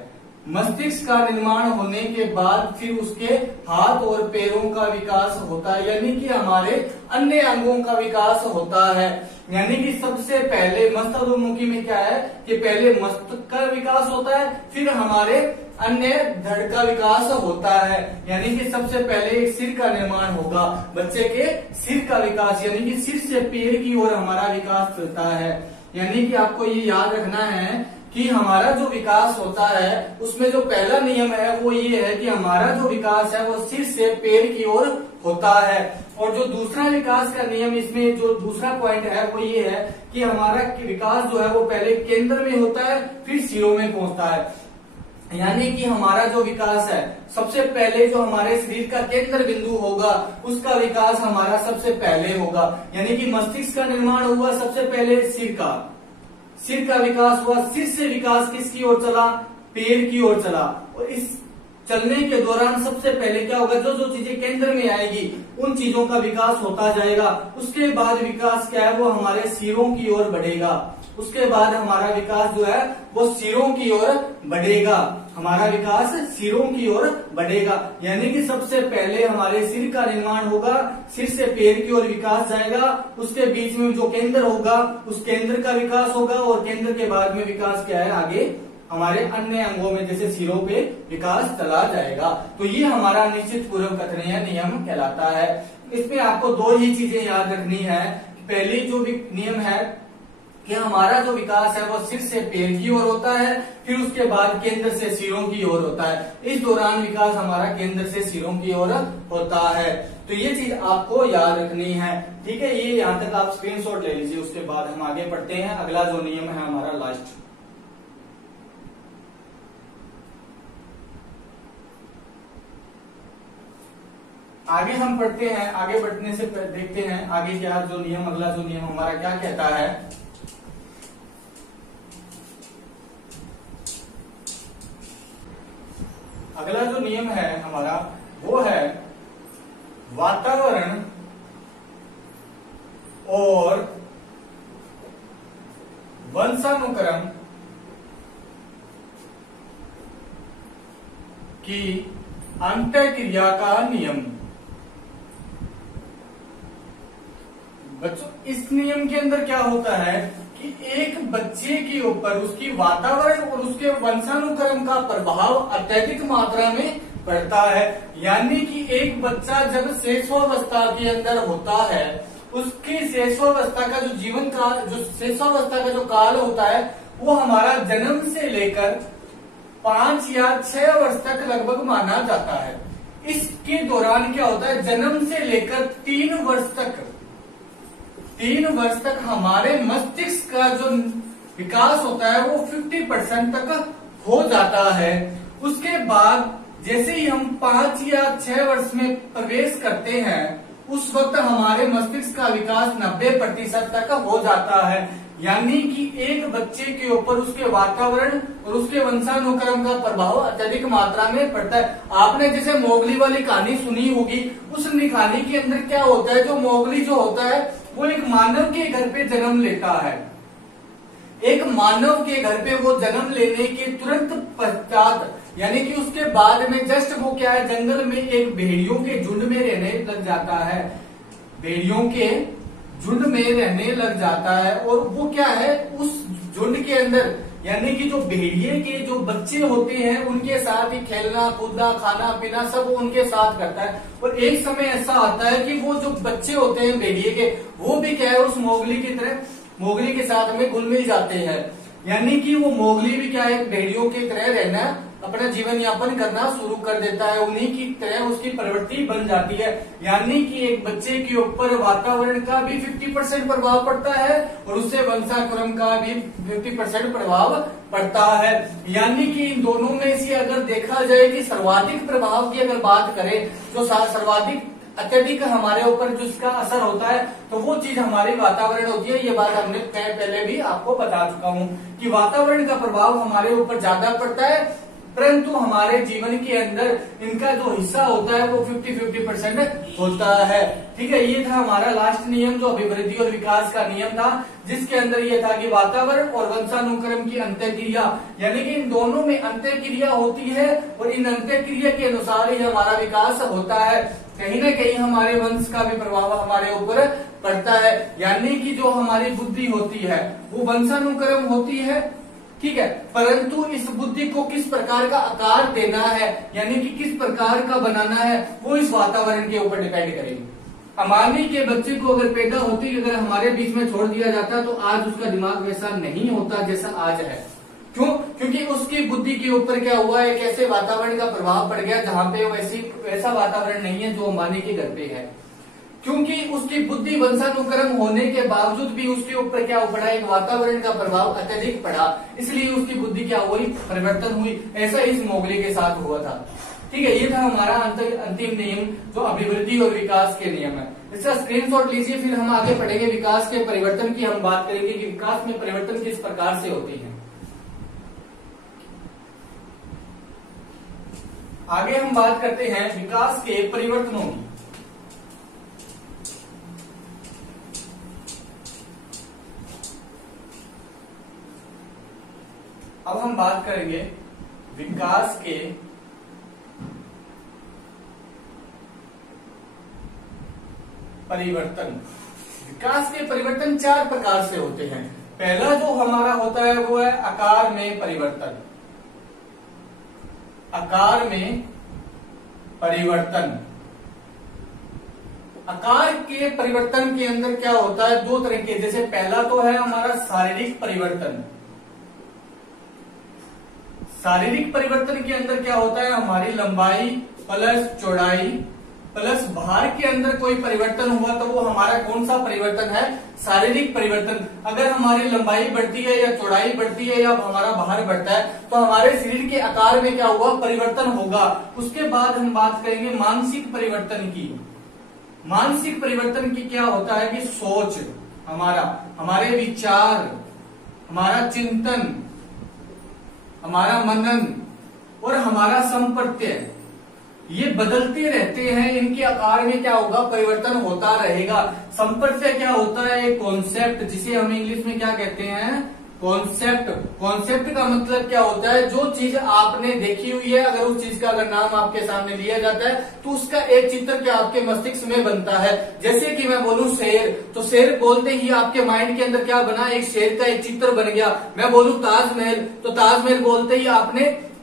मस्तिष्क का निर्माण होने के बाद फिर उसके हाथ और पैरों का विकास होता है, यानी कि हमारे अन्य अंगों का विकास होता है। यानी कि सबसे पहले मस्तकोन्मुखी में क्या है कि पहले मस्तक का विकास होता है, फिर हमारे अन्य धड़ का विकास होता है। यानी कि सबसे पहले एक सिर का निर्माण होगा, बच्चे के सिर का विकास, यानी कि सिर से पैर की ओर हमारा विकास चलता है। यानी कि आपको ये याद रखना है कि हमारा जो विकास होता है उसमें जो पहला नियम है वो ये है कि हमारा जो विकास है वो सिर से पैर की ओर होता है। और जो दूसरा विकास का नियम, इसमें जो दूसरा पॉइंट है वो ये है कि हमारा विकास जो है वो पहले केंद्र में होता है फिर सिरों में पहुंचता है। यानी कि हमारा जो विकास है सबसे पहले जो हमारे शरीर का केंद्र बिंदु होगा उसका विकास हमारा सबसे पहले होगा। यानी कि मस्तिष्क का निर्माण हुआ सबसे पहले सिर का विकास हुआ, सिर से विकास किसकी ओर चला, पैर की ओर चला। और इस चलने के दौरान सबसे पहले क्या होगा, जो जो चीजें केंद्र में आएगी उन चीजों का विकास होता जाएगा। उसके बाद विकास क्या है वो हमारे सिरों की ओर बढ़ेगा। उसके बाद हमारा विकास जो है वो सिरों की ओर बढ़ेगा, हमारा विकास सिरों की ओर बढ़ेगा। यानी कि सबसे पहले हमारे सिर का निर्माण होगा, सिर से पैर की ओर विकास जाएगा, उसके बीच में जो केंद्र होगा उस केंद्र का विकास होगा और केंद्र के बाद में विकास क्या है आगे हमारे अन्य अंगों में जैसे सिरों पे विकास चला जाएगा। तो ये हमारा निश्चित पूर्व कथनीय नियम कहलाता है। इसमें आपको दो ही चीजें याद रखनी है। पहली जो नियम है कि हमारा जो विकास है वो सिर से पैर की ओर होता है, फिर उसके बाद केंद्र से सिरों की ओर होता है। इस दौरान विकास हमारा केंद्र से सिरों की ओर होता है। तो ये चीज आपको याद रखनी है, ठीक है। ये यहाँ तक आप स्क्रीनशॉट ले लीजिए। उसके बाद हम आगे बढ़ते हैं। अगला जो नियम है हमारा लास्ट, आगे हम पढ़ते हैं। आगे बढ़ने से देखते हैं आगे क्या जो नियम, अगला जो नियम हमारा क्या कहता है। अगला जो नियम है हमारा वो है वातावरण और वंशानुक्रम की अंतःक्रिया का नियम। बच्चों इस नियम के अंदर क्या होता है कि एक बच्चे के ऊपर उसकी वातावरण और उसके वंशानुक्रम का प्रभाव अत्यधिक मात्रा में पड़ता है। यानी कि एक बच्चा जब शैशवावस्था के अंदर होता है, उसकी शैशवावस्था का जो जीवन का जो शैशवावस्था का जो काल होता है वो हमारा जन्म से लेकर 5 या 6 वर्ष तक लगभग माना जाता है। इसके दौरान क्या होता है, जन्म से लेकर 3 वर्ष तक हमारे मस्तिष्क का जो विकास होता है वो 50% तक हो जाता है। उसके बाद जैसे ही हम 5 या 6 वर्ष में प्रवेश करते हैं उस वक्त हमारे मस्तिष्क का विकास 90% तक हो जाता है। यानी कि एक बच्चे के ऊपर उसके वातावरण और उसके वंशानुक्रम का प्रभाव अत्यधिक मात्रा में पड़ता है। आपने जैसे मोगली वाली कहानी सुनी होगी, उस कहानी के अंदर क्या होता है, जो मोगली जो होता है वो एक मानव के घर पे जन्म लेता है। एक मानव के घर पे वो जन्म लेने के तुरंत पश्चात यानी कि उसके बाद में जस्ट वो क्या है, जंगल में एक भेड़ियों के झुंड में रहने लग जाता है। भेड़ियों के झुंड में रहने लग जाता है और वो क्या है, उस झुंड के अंदर यानी कि जो भेड़िए के जो बच्चे होते हैं उनके साथ ही खेलना कूदना खाना पीना सब उनके साथ करता है। और एक समय ऐसा आता है कि वो जो बच्चे होते हैं भेड़िए के, वो भी क्या है उस मोगली की तरह मोगली के साथ में घुल मिल जाते हैं। यानी कि वो मोगली भी क्या है, भेड़ियों की तरह रहना अपना जीवन यापन करना शुरू कर देता है, उन्हीं की तरह उसकी प्रवृत्ति बन जाती है। यानी कि एक बच्चे के ऊपर वातावरण का भी 50% प्रभाव पड़ता है और उससे वंशानुक्रम का भी 50% प्रभाव पड़ता है। यानी कि इन दोनों में से अगर देखा जाए कि सर्वाधिक प्रभाव की अगर बात करें, जो सर्वाधिक अत्यधिक हमारे ऊपर जिसका असर होता है तो वो चीज हमारी वातावरण होती है। ये बात हमने पहले भी आपको बता चुका हूँ कि वातावरण का प्रभाव हमारे ऊपर ज्यादा पड़ता है, परंतु हमारे जीवन के अंदर इनका जो हिस्सा होता है वो 50% होता है। ठीक है, ये था हमारा लास्ट नियम जो अभिवृद्धि और विकास का नियम था, जिसके अंदर ये था कि वातावरण और वंशानुक्रम की अंतःक्रिया यानी कि इन दोनों में अंतःक्रिया होती है और इन अंतःक्रिया के अनुसार ही हमारा विकास होता है। कहीं ना कहीं हमारे वंश का भी प्रभाव हमारे ऊपर पड़ता है। यानी कि जो हमारी बुद्धि होती है वो वंशानुक्रम होती है, ठीक है, परंतु इस बुद्धि को किस प्रकार का आकार देना है यानी कि किस प्रकार का बनाना है वो इस वातावरण के ऊपर डिपेंड करेगी। अमानी के बच्चे को अगर पैदा होते ही अगर हमारे बीच में छोड़ दिया जाता तो आज उसका दिमाग वैसा नहीं होता जैसा आज है। क्यों? क्योंकि उसकी बुद्धि के ऊपर क्या हुआ, एक ऐसे वातावरण का प्रभाव पड़ गया जहां पे वैसा वातावरण नहीं है जो अंबानी के घर पे है। क्योंकि उसकी बुद्धि वंशानुक्रम होने के बावजूद भी उसके ऊपर क्या पड़ा, एक वातावरण का प्रभाव अत्यधिक पड़ा, इसलिए उसकी बुद्धि क्या हुई, परिवर्तन हुई। ऐसा इस मोगली के साथ हुआ था। ठीक है, ये था हमारा अंतिम नियम जो अभिवृद्धि और विकास के नियम है। इसका स्क्रीनशॉट लीजिए, फिर हम आगे पढ़ेंगे विकास के परिवर्तन की। हम बात करेंगे कि विकास में परिवर्तन किस प्रकार से होते हैं। आगे हम बात करते हैं विकास के परिवर्तनों की। अब हम बात करेंगे विकास के परिवर्तन। विकास के परिवर्तन 4 प्रकार से होते हैं। पहला जो हमारा होता है वो है आकार में परिवर्तन। आकार में परिवर्तन। आकार के परिवर्तन के अंदर क्या होता है, 2 तरह के, जैसे पहला तो है हमारा शारीरिक परिवर्तन। शारीरिक परिवर्तन के अंदर क्या होता है, हमारी लंबाई प्लस चौड़ाई प्लस भार के अंदर कोई परिवर्तन हुआ तो वो हमारा कौन सा परिवर्तन है, शारीरिक परिवर्तन। अगर हमारी लंबाई बढ़ती है या चौड़ाई बढ़ती है या हमारा भार बढ़ता है तो हमारे शरीर के आकार में क्या हुआ, परिवर्तन होगा। उसके बाद हम बात करेंगे मानसिक परिवर्तन की। मानसिक परिवर्तन की क्या होता है कि सोच, हमारे विचार, हमारा चिंतन, हमारा मनन और हमारा संप्रत्यय ये बदलते रहते हैं। इनके आकार में क्या होगा, परिवर्तन होता रहेगा। संप्रत्यय क्या होता है, एक कॉन्सेप्ट, जिसे हम इंग्लिश में क्या कहते हैं, कॉन्सेप्ट। कॉन्सेप्ट का मतलब क्या होता है, जो चीज आपने देखी हुई है, अगर उस चीज का अगर नाम आपके सामने लिया जाता है तो उसका एक चित्र क्या आपके मस्तिष्क में बनता है। जैसे कि मैं बोलूं शेर, तो शेर बोलते ही आपके माइंड के अंदर क्या बना, एक शेर का एक चित्र बन गया। मैं बोलूं ताजमहल, तो ताजमहल बोलते ही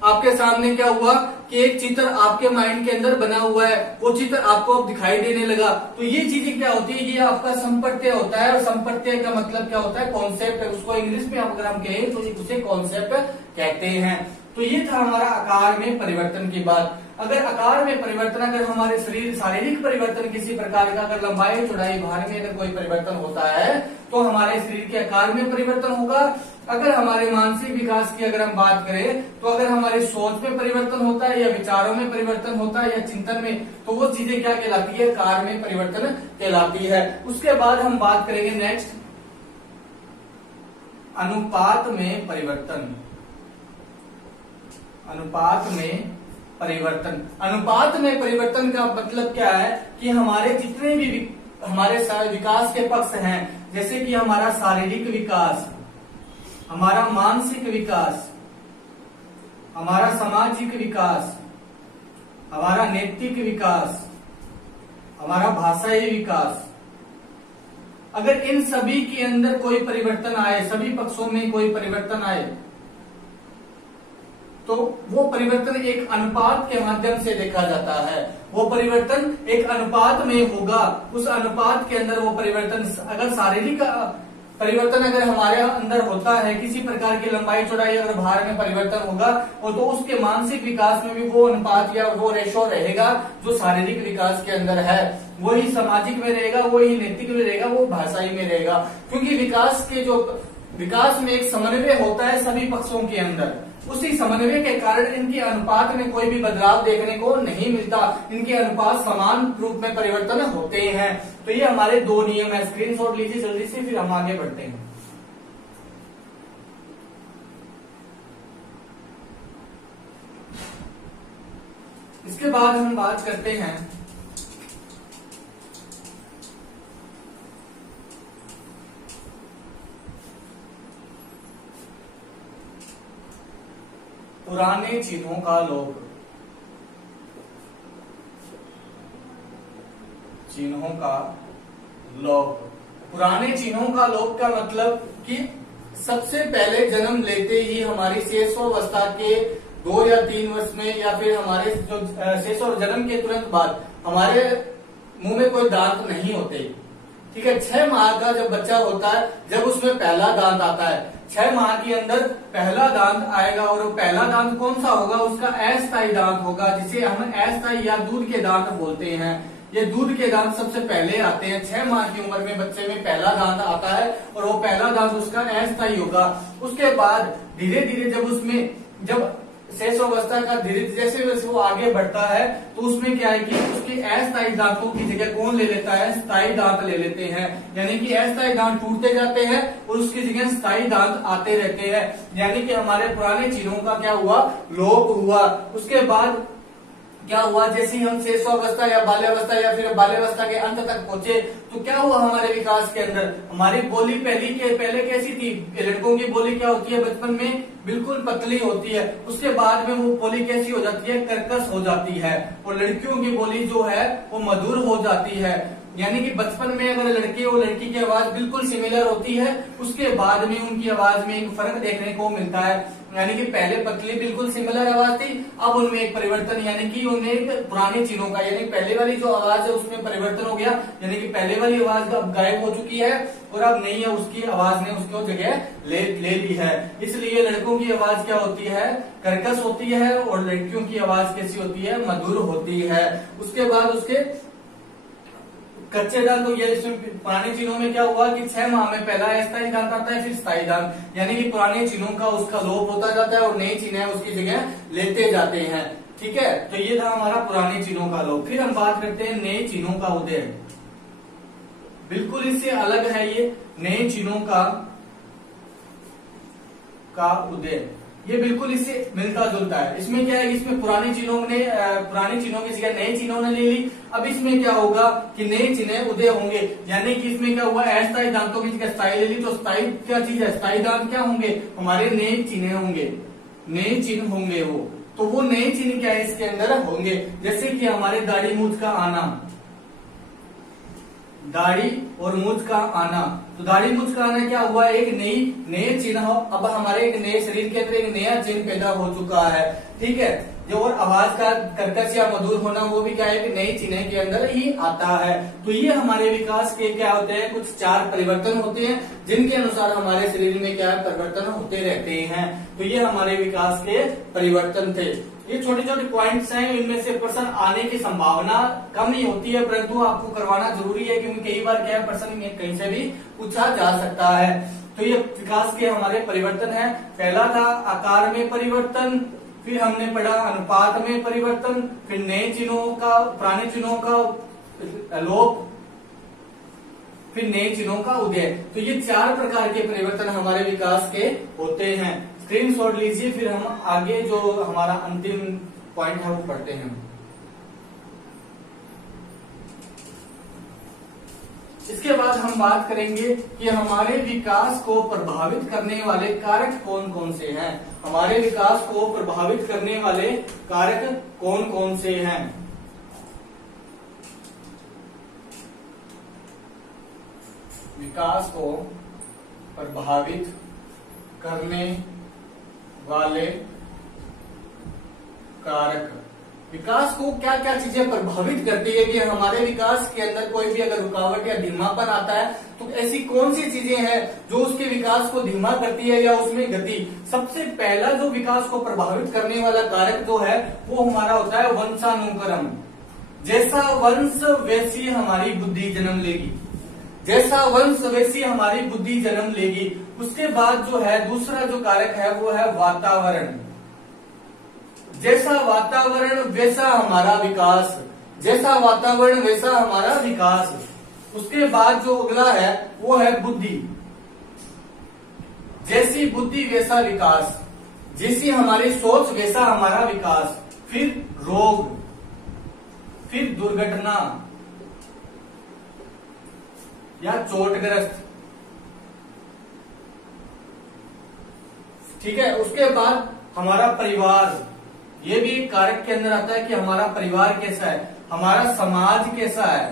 आपके सामने क्या हुआ कि एक चित्र आपके माइंड के अंदर बना हुआ है, वो चित्र आपको अब दिखाई देने लगा। तो ये चीजें क्या होती है, ये आपका संप्रत्यय होता है। और संप्रत्यय का मतलब क्या होता है, कॉन्सेप्ट। उसको इंग्लिश में अगर हम कहें तो उसे कॉन्सेप्ट कहते हैं। तो ये था हमारा आकार में परिवर्तन की बात। अगर आकार में परिवर्तन, अगर हमारे शरीर शारीरिक परिवर्तन किसी प्रकार का, अगर लंबाई चौड़ाई भार में अगर कोई परिवर्तन होता है तो हमारे शरीर के आकार में परिवर्तन होगा। अगर हमारे मानसिक विकास की अगर हम बात करें तो अगर हमारे सोच में परिवर्तन होता है या विचारों में परिवर्तन होता है या चिंतन में, तो वो चीजें क्या कहलाती है, आकार में परिवर्तन कहलाती है। उसके बाद हम बात करेंगे नेक्स्ट अनुपात में परिवर्तन। अनुपात में परिवर्तन। अनुपात में परिवर्तन का मतलब क्या है कि हमारे जितने भी हमारे विकास के पक्ष हैं, जैसे कि हमारा शारीरिक विकास, हमारा मानसिक विकास, हमारा सामाजिक विकास, हमारा नैतिक विकास, हमारा भाषाई विकास, अगर इन सभी के अंदर कोई परिवर्तन आए, सभी पक्षों में कोई परिवर्तन आए, तो वो परिवर्तन एक अनुपात के माध्यम से देखा जाता है। वो परिवर्तन एक अनुपात में होगा। उस अनुपात के अंदर वो परिवर्तन, अगर शारीरिक परिवर्तन अगर हमारे अंदर होता है, किसी प्रकार की लंबाई चौड़ाई अगर भार में परिवर्तन होगा, और तो उसके मानसिक विकास में भी वो अनुपात या वो रेशो रहेगा जो शारीरिक विकास के अंदर है। वही सामाजिक में रहेगा, वही नैतिक में रहेगा, वो भाषाई में रहेगा। क्योंकि विकास में एक समन्वय होता है सभी पक्षों के अंदर। उसी समन्वय के कारण इनके अनुपात में कोई भी बदलाव देखने को नहीं मिलता। इनके अनुपात समान रूप में परिवर्तन होते हैं। तो ये हमारे 2 नियम है। स्क्रीनशॉट लीजिए जल्दी से, फिर हम आगे बढ़ते हैं। इसके बाद हम बात करते हैं पुराने चिन्हों का लोप। चिन्हों का लोप। पुराने चिन्हों का लोप का मतलब कि सबसे पहले जन्म लेते ही हमारी शैशवावस्था के 2 या 3 वर्ष में, या फिर हमारे जो शैशव जन्म के तुरंत बाद हमारे मुंह में कोई दांत नहीं होते। ठीक है, 6 माह का जब बच्चा होता है, जब उसमें पहला दांत आता है, 6 माह के अंदर पहला दांत आएगा, और वो पहला दांत कौन सा होगा, उसका अस्थायी दांत होगा, जिसे हम अस्थायी या दूध के दांत बोलते हैं। ये दूध के दांत सबसे पहले आते हैं। 6 माह की उम्र में बच्चे में पहला दांत आता है और वो पहला दांत उसका अस्थायी होगा। उसके बाद धीरे धीरे जब शेषावस्था का धीरे जैसे जैसे वो आगे बढ़ता है तो उसमें क्या है कि उसके अस्थायी दांतों की जगह कौन ले लेता है, स्थायी दांत ले लेते हैं। यानी कि अस्थायी दांत टूटते जाते हैं और उसकी जगह स्थायी दांत आते रहते हैं। यानी कि हमारे पुराने चिन्हों का क्या हुआ, लोप हुआ। उसके बाद क्या हुआ, जैसे ही हम शेषावस्था या बाल्यावस्था या फिर बाल्यावस्था के अंत तक पहुंचे तो क्या हुआ हमारे विकास के अंदर, हमारी बोली पहले कैसी थी। लड़कों की बोली क्या होती है बचपन में, बिल्कुल पतली होती है। उसके बाद में वो बोली कैसी हो जाती है, कर्कश हो जाती है। और लड़कियों की बोली जो है वो मधुर हो जाती है। यानी कि बचपन में अगर लड़के और लड़की की आवाज बिल्कुल सिमिलर होती है, उसके बाद में उनकी आवाज में एक फर्क देखने को मिलता है। यानी कि पहले पतली बिल्कुल सिमिलर आवाज थी, अब उनमें एक परिवर्तन, यानी कि उनमें एक पुराने चिन्हों का, यानी पहले वाली जो आवाज है उसमें परिवर्तन हो गया। यानी कि पहले वाली आवाज अब गायब हो चुकी है और अब नई है उसकी आवाज ने उसको जगह ले ली है। इसलिए लड़कों की आवाज क्या होती है, कर्कश होती है और लड़कियों की आवाज कैसी होती है, मधुर होती है। उसके बाद उसके कच्चे दांत, तो ये इसमें पुराने चिन्हों में क्या हुआ कि 6 माह में पहला अस्थायी दांत आता है, फिर स्थायी दांत। यानी कि पुराने चिन्हों का उसका लोप होता जाता है और नए चिन्ह है उसकी जगह लेते जाते हैं। ठीक है, तो ये था हमारा पुराने चिन्हों का लोप। फिर हम बात करते हैं नए चिन्हों का उदय। बिल्कुल इससे अलग है ये नए चिन्हों का उदय, ये बिल्कुल इससे मिलता जुलता है। इसमें क्या है, इसमें पुराने चिन्हों की जगह नए चिन्हों ने ले ली। अब इसमें क्या होगा कि नए चिन्ह उदय होंगे। यानी कि इसमें क्या हुआ, अस्थायी दांतों की जगह स्थायी ले ली, तो स्थायी क्या चीज है, स्थायी दांत क्या होंगे, हमारे नए चिन्ह होंगे, नए चिन्ह होंगे वो। तो वो नए चिन्ह क्या है इसके अंदर होंगे, जैसे कि हमारे दाढ़ी मूंछ का आना, दाढ़ी और मूंछ का आना। तो दाढ़ी मूंछ का आना क्या हुआ, एक नए चिन्ह, अब हमारे एक नए शरीर के अंदर एक नया चिन्ह पैदा हो चुका है। ठीक है, जो और आवाज का कर्कश या मधुर होना वो भी क्या है कि नए चिन्ह के अंदर ही आता है। तो ये हमारे विकास के क्या होते हैं, कुछ 4 परिवर्तन होते हैं जिनके अनुसार हमारे शरीर में क्या परिवर्तन होते रहते हैं। तो ये हमारे विकास के परिवर्तन थे। ये छोटे छोटे पॉइंट्स हैं, इनमें से प्रश्न आने की संभावना कम नहीं होती है, परंतु आपको करवाना जरूरी है क्योंकि कई बार क्या है प्रश्न कहीं से भी पूछा जा सकता है। तो ये विकास के हमारे परिवर्तन है। पहला था आकार में परिवर्तन, फिर हमने पढ़ा अनुपात में परिवर्तन, फिर नए चिन्हों का, पुराने चिन्हों का लोप, फिर नए चिन्हों का उदय। तो ये 4 प्रकार के परिवर्तन हमारे विकास के होते हैं। स्क्रीनशॉट लीजिए, फिर हम आगे जो हमारा अंतिम पॉइंट है वो पढ़ते हैं। इसके बाद हम बात करेंगे कि हमारे विकास को प्रभावित करने वाले कारक कौन कौन से हैं। हमारे विकास को प्रभावित करने वाले कारक कौन कौन से हैं। विकास को प्रभावित करने वाले कारक, विकास को क्या क्या चीजें प्रभावित करती है कि हमारे विकास के अंदर कोई भी अगर रुकावट या धीमापन आता है तो ऐसी कौन सी चीजें हैं जो उसके विकास को धीमा करती है या उसमें गति। सबसे पहला जो विकास को प्रभावित करने वाला कारक जो है वो हमारा होता है वंशानुक्रम। जैसा वंश वैसी हमारी बुद्धि जन्म लेगी, जैसा वंश वैसी हमारी बुद्धि जन्म लेगी। उसके बाद जो है दूसरा जो कारक है वो है वातावरण। जैसा वातावरण वैसा हमारा विकास, जैसा वातावरण वैसा हमारा विकास। उसके बाद जो अगला है वो है बुद्धि। जैसी बुद्धि वैसा विकास, जैसी हमारी सोच वैसा हमारा विकास। फिर रोग, फिर दुर्घटना या चोटग्रस्त। ठीक है, उसके बाद हमारा परिवार, ये भी एक कारक के अंदर आता है कि हमारा परिवार कैसा है, हमारा समाज कैसा है,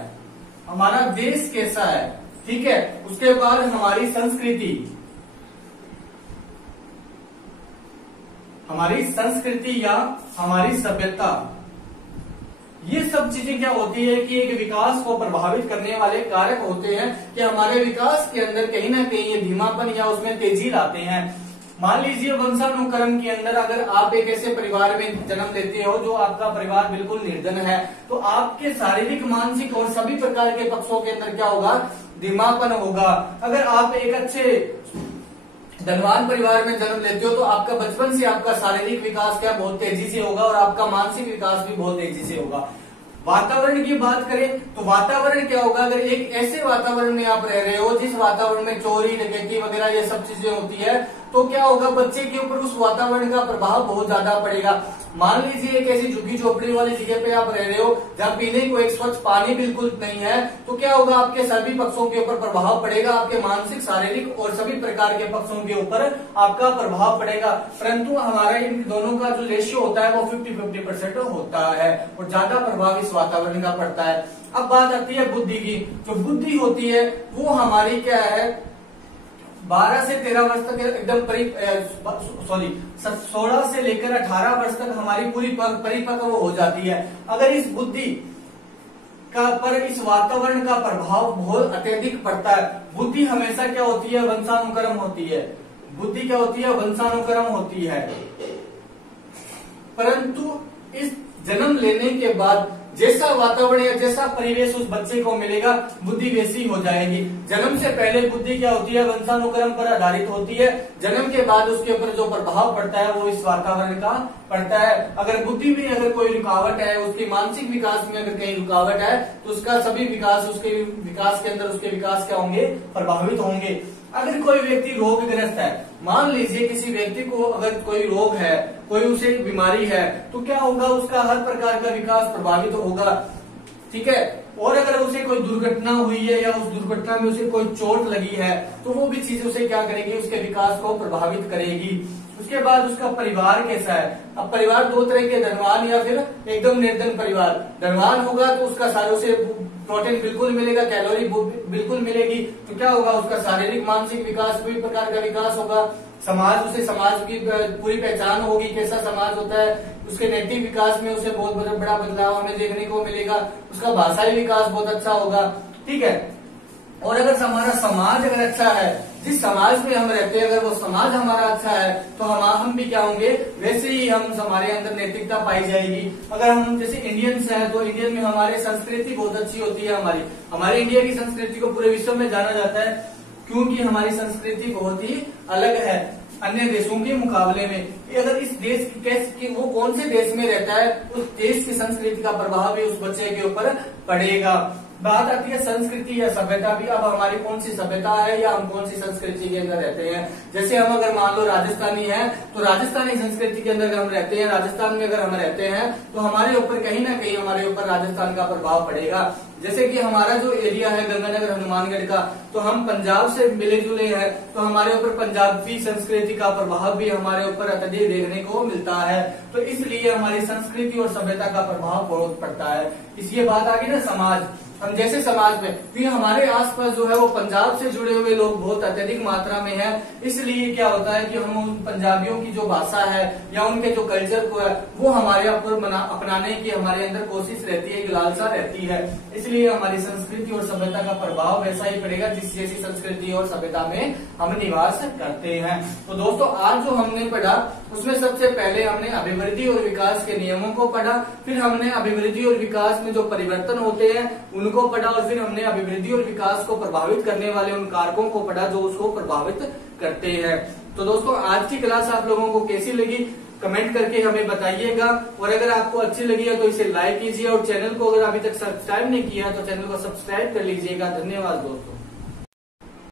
हमारा देश कैसा है। ठीक है, उसके बाद हमारी संस्कृति, हमारी संस्कृति या हमारी सभ्यता। ये सब चीजें क्या होती है कि एक विकास को प्रभावित करने वाले कारक होते हैं कि हमारे विकास के अंदर कहीं ना कहीं ये धीमापन या उसमें तेजी लाते हैं। मान लीजिए वंशानुक्रम के अंदर अगर आप एक ऐसे परिवार में जन्म लेते हो जो आपका परिवार बिल्कुल निर्धन है, तो आपके शारीरिक, मानसिक और सभी प्रकार के पक्षों के अंदर क्या होगा, धीमापन होगा। अगर आप एक अच्छे धनवान परिवार में जन्म लेते हो तो आपका बचपन से आपका शारीरिक विकास क्या बहुत तेजी से होगा और आपका मानसिक विकास भी बहुत तेजी से होगा। वातावरण की बात करें तो वातावरण क्या होगा, अगर एक ऐसे वातावरण में आप रह रहे हो जिस वातावरण में चोरी, डकैती वगैरह ये सब चीजें होती है, तो क्या होगा, बच्चे के ऊपर उस वातावरण का प्रभाव बहुत ज्यादा पड़ेगा। मान लीजिए एक ऐसी झुग्गी झोपड़ी वाली जगह पे आप रह रहे हो जहाँ पीने को एक स्वच्छ पानी बिल्कुल नहीं है, तो क्या होगा, आपके सभी पक्षों के ऊपर प्रभाव पड़ेगा, आपके मानसिक, शारीरिक और सभी प्रकार के पक्षों के ऊपर आपका प्रभाव पड़ेगा। परंतु हमारा इन दोनों का जो रेशियो होता है वो 50-50% होता है और ज्यादा प्रभाव इस वातावरण का पड़ता है। अब बात आती है बुद्धि की। जो बुद्धि होती है वो हमारी क्या है, 12 से 13 वर्ष तक एकदम 16 से लेकर 18 वर्ष तक हमारी पूरी परिपक्व हो जाती है। अगर इस बुद्धि का पर इस वातावरण का प्रभाव बहुत अत्यधिक पड़ता है, बुद्धि हमेशा क्या होती है, वंशानुक्रम होती है। बुद्धि क्या होती है, वंशानुक्रम होती है। परंतु इस जन्म लेने के बाद जैसा वातावरण या जैसा परिवेश उस बच्चे को मिलेगा, बुद्धि वैसी हो जाएगी। जन्म से पहले बुद्धि क्या होती है, वंशानुक्रम पर आधारित होती है। जन्म के बाद उसके ऊपर जो प्रभाव पड़ता है वो इस वातावरण का पड़ता है। अगर बुद्धि में अगर कोई रुकावट है, उसके मानसिक विकास में अगर कहीं रुकावट है, तो उसका सभी विकास, उसके विकास के अंदर उसके विकास क्या होंगे, प्रभावित होंगे। अगर कोई व्यक्ति रोगग्रस्त है, मान लीजिए किसी व्यक्ति को अगर कोई रोग है, कोई उसे बीमारी है, तो क्या होगा, उसका हर प्रकार का विकास प्रभावित होगा, ठीक है। और अगर उसे कोई दुर्घटना हुई है या उस दुर्घटना में उसे कोई चोट लगी है, तो वो भी चीज उसे क्या करेगी, उसके विकास को प्रभावित करेगी। उसके बाद उसका परिवार कैसा है। अब परिवार दो तरह के, धनवान या फिर एकदम निर्धन परिवार। धनवान होगा तो उसका सारों से प्रोटीन बिल्कुल मिलेगा, कैलोरी बिल्कुल मिलेगी, तो क्या होगा, उसका शारीरिक, मानसिक विकास, सभी प्रकार का विकास होगा। समाज, उसे समाज की पूरी पहचान होगी, कैसा समाज होता है, उसके नैतिक विकास में उसे बहुत बड़ा बदलाव हमें देखने को मिलेगा। उसका भाषाई विकास बहुत अच्छा होगा, ठीक है। और अगर हमारा समाज अगर अच्छा है, जिस समाज में हम रहते हैं, अगर वो समाज हमारा अच्छा है, तो हम भी क्या होंगे, वैसे ही हम, हमारे अंदर नैतिकता पाई जाएगी। अगर हम जैसे इंडियंस हैं, तो इंडियन में हमारी संस्कृति बहुत अच्छी होती है। हमारी इंडिया की संस्कृति को पूरे विश्व में जाना जाता है, क्योंकि हमारी संस्कृति बहुत ही अलग है अन्य देशों के मुकाबले में। अगर इस देश की वो कौन से देश में रहता है, उस देश की संस्कृति का प्रभाव भी उस बच्चे के ऊपर पड़ेगा। बात आती है संस्कृति या सभ्यता भी। अब हमारी कौन सी सभ्यता है या हम कौन सी संस्कृति के अंदर रहते हैं। जैसे हम अगर मान लो राजस्थानी है, तो राजस्थानी संस्कृति के अंदर अगर हम रहते हैं, राजस्थान में अगर हम रहते हैं, तो हमारे ऊपर कहीं ना कहीं हमारे ऊपर राजस्थान का प्रभाव पड़ेगा। जैसे कि हमारा जो एरिया है गंगानगर, हनुमानगढ़ का, तो हम पंजाब से मिले जुले हैं, तो हमारे ऊपर पंजाबी संस्कृति का प्रभाव भी हमारे ऊपर अत्यधिक देखने को मिलता है। तो इसलिए हमारी संस्कृति और सभ्यता का प्रभाव बहुत पड़ता है। इसलिए बात आ गई ना समाज। हम जैसे समाज में भी हमारे आसपास जो है वो पंजाब से जुड़े हुए लोग बहुत अत्यधिक मात्रा में है, इसलिए क्या होता है कि हम उन पंजाबियों की जो भाषा है या उनके जो कल्चर को है वो हमारे ऊपर अपनाने की हमारे अंदर कोशिश रहती है, लालसा रहती है। इसलिए हमारी संस्कृति और सभ्यता का प्रभाव वैसा ही पड़ेगा जिस जैसी संस्कृति और सभ्यता में हम निवास करते हैं। तो दोस्तों आज जो हमने पढ़ा उसमें सबसे पहले हमने अभिवृद्धि और विकास के नियमों को पढ़ा, फिर हमने अभिवृद्धि और विकास में जो परिवर्तन होते हैं उनको पढ़ा, और फिर हमने अभिवृद्धि और विकास को प्रभावित करने वाले उन कारकों को पढ़ा जो उसको प्रभावित करते हैं। तो दोस्तों आज की क्लास आप लोगों को कैसी लगी कमेंट करके हमें बताइएगा, और अगर आपको अच्छी लगी है तो इसे लाइक कीजिए, और चैनल को अगर अभी तक सब्सक्राइब नहीं किया तो चैनल को सब्सक्राइब कर लीजिएगा। धन्यवाद दोस्तों।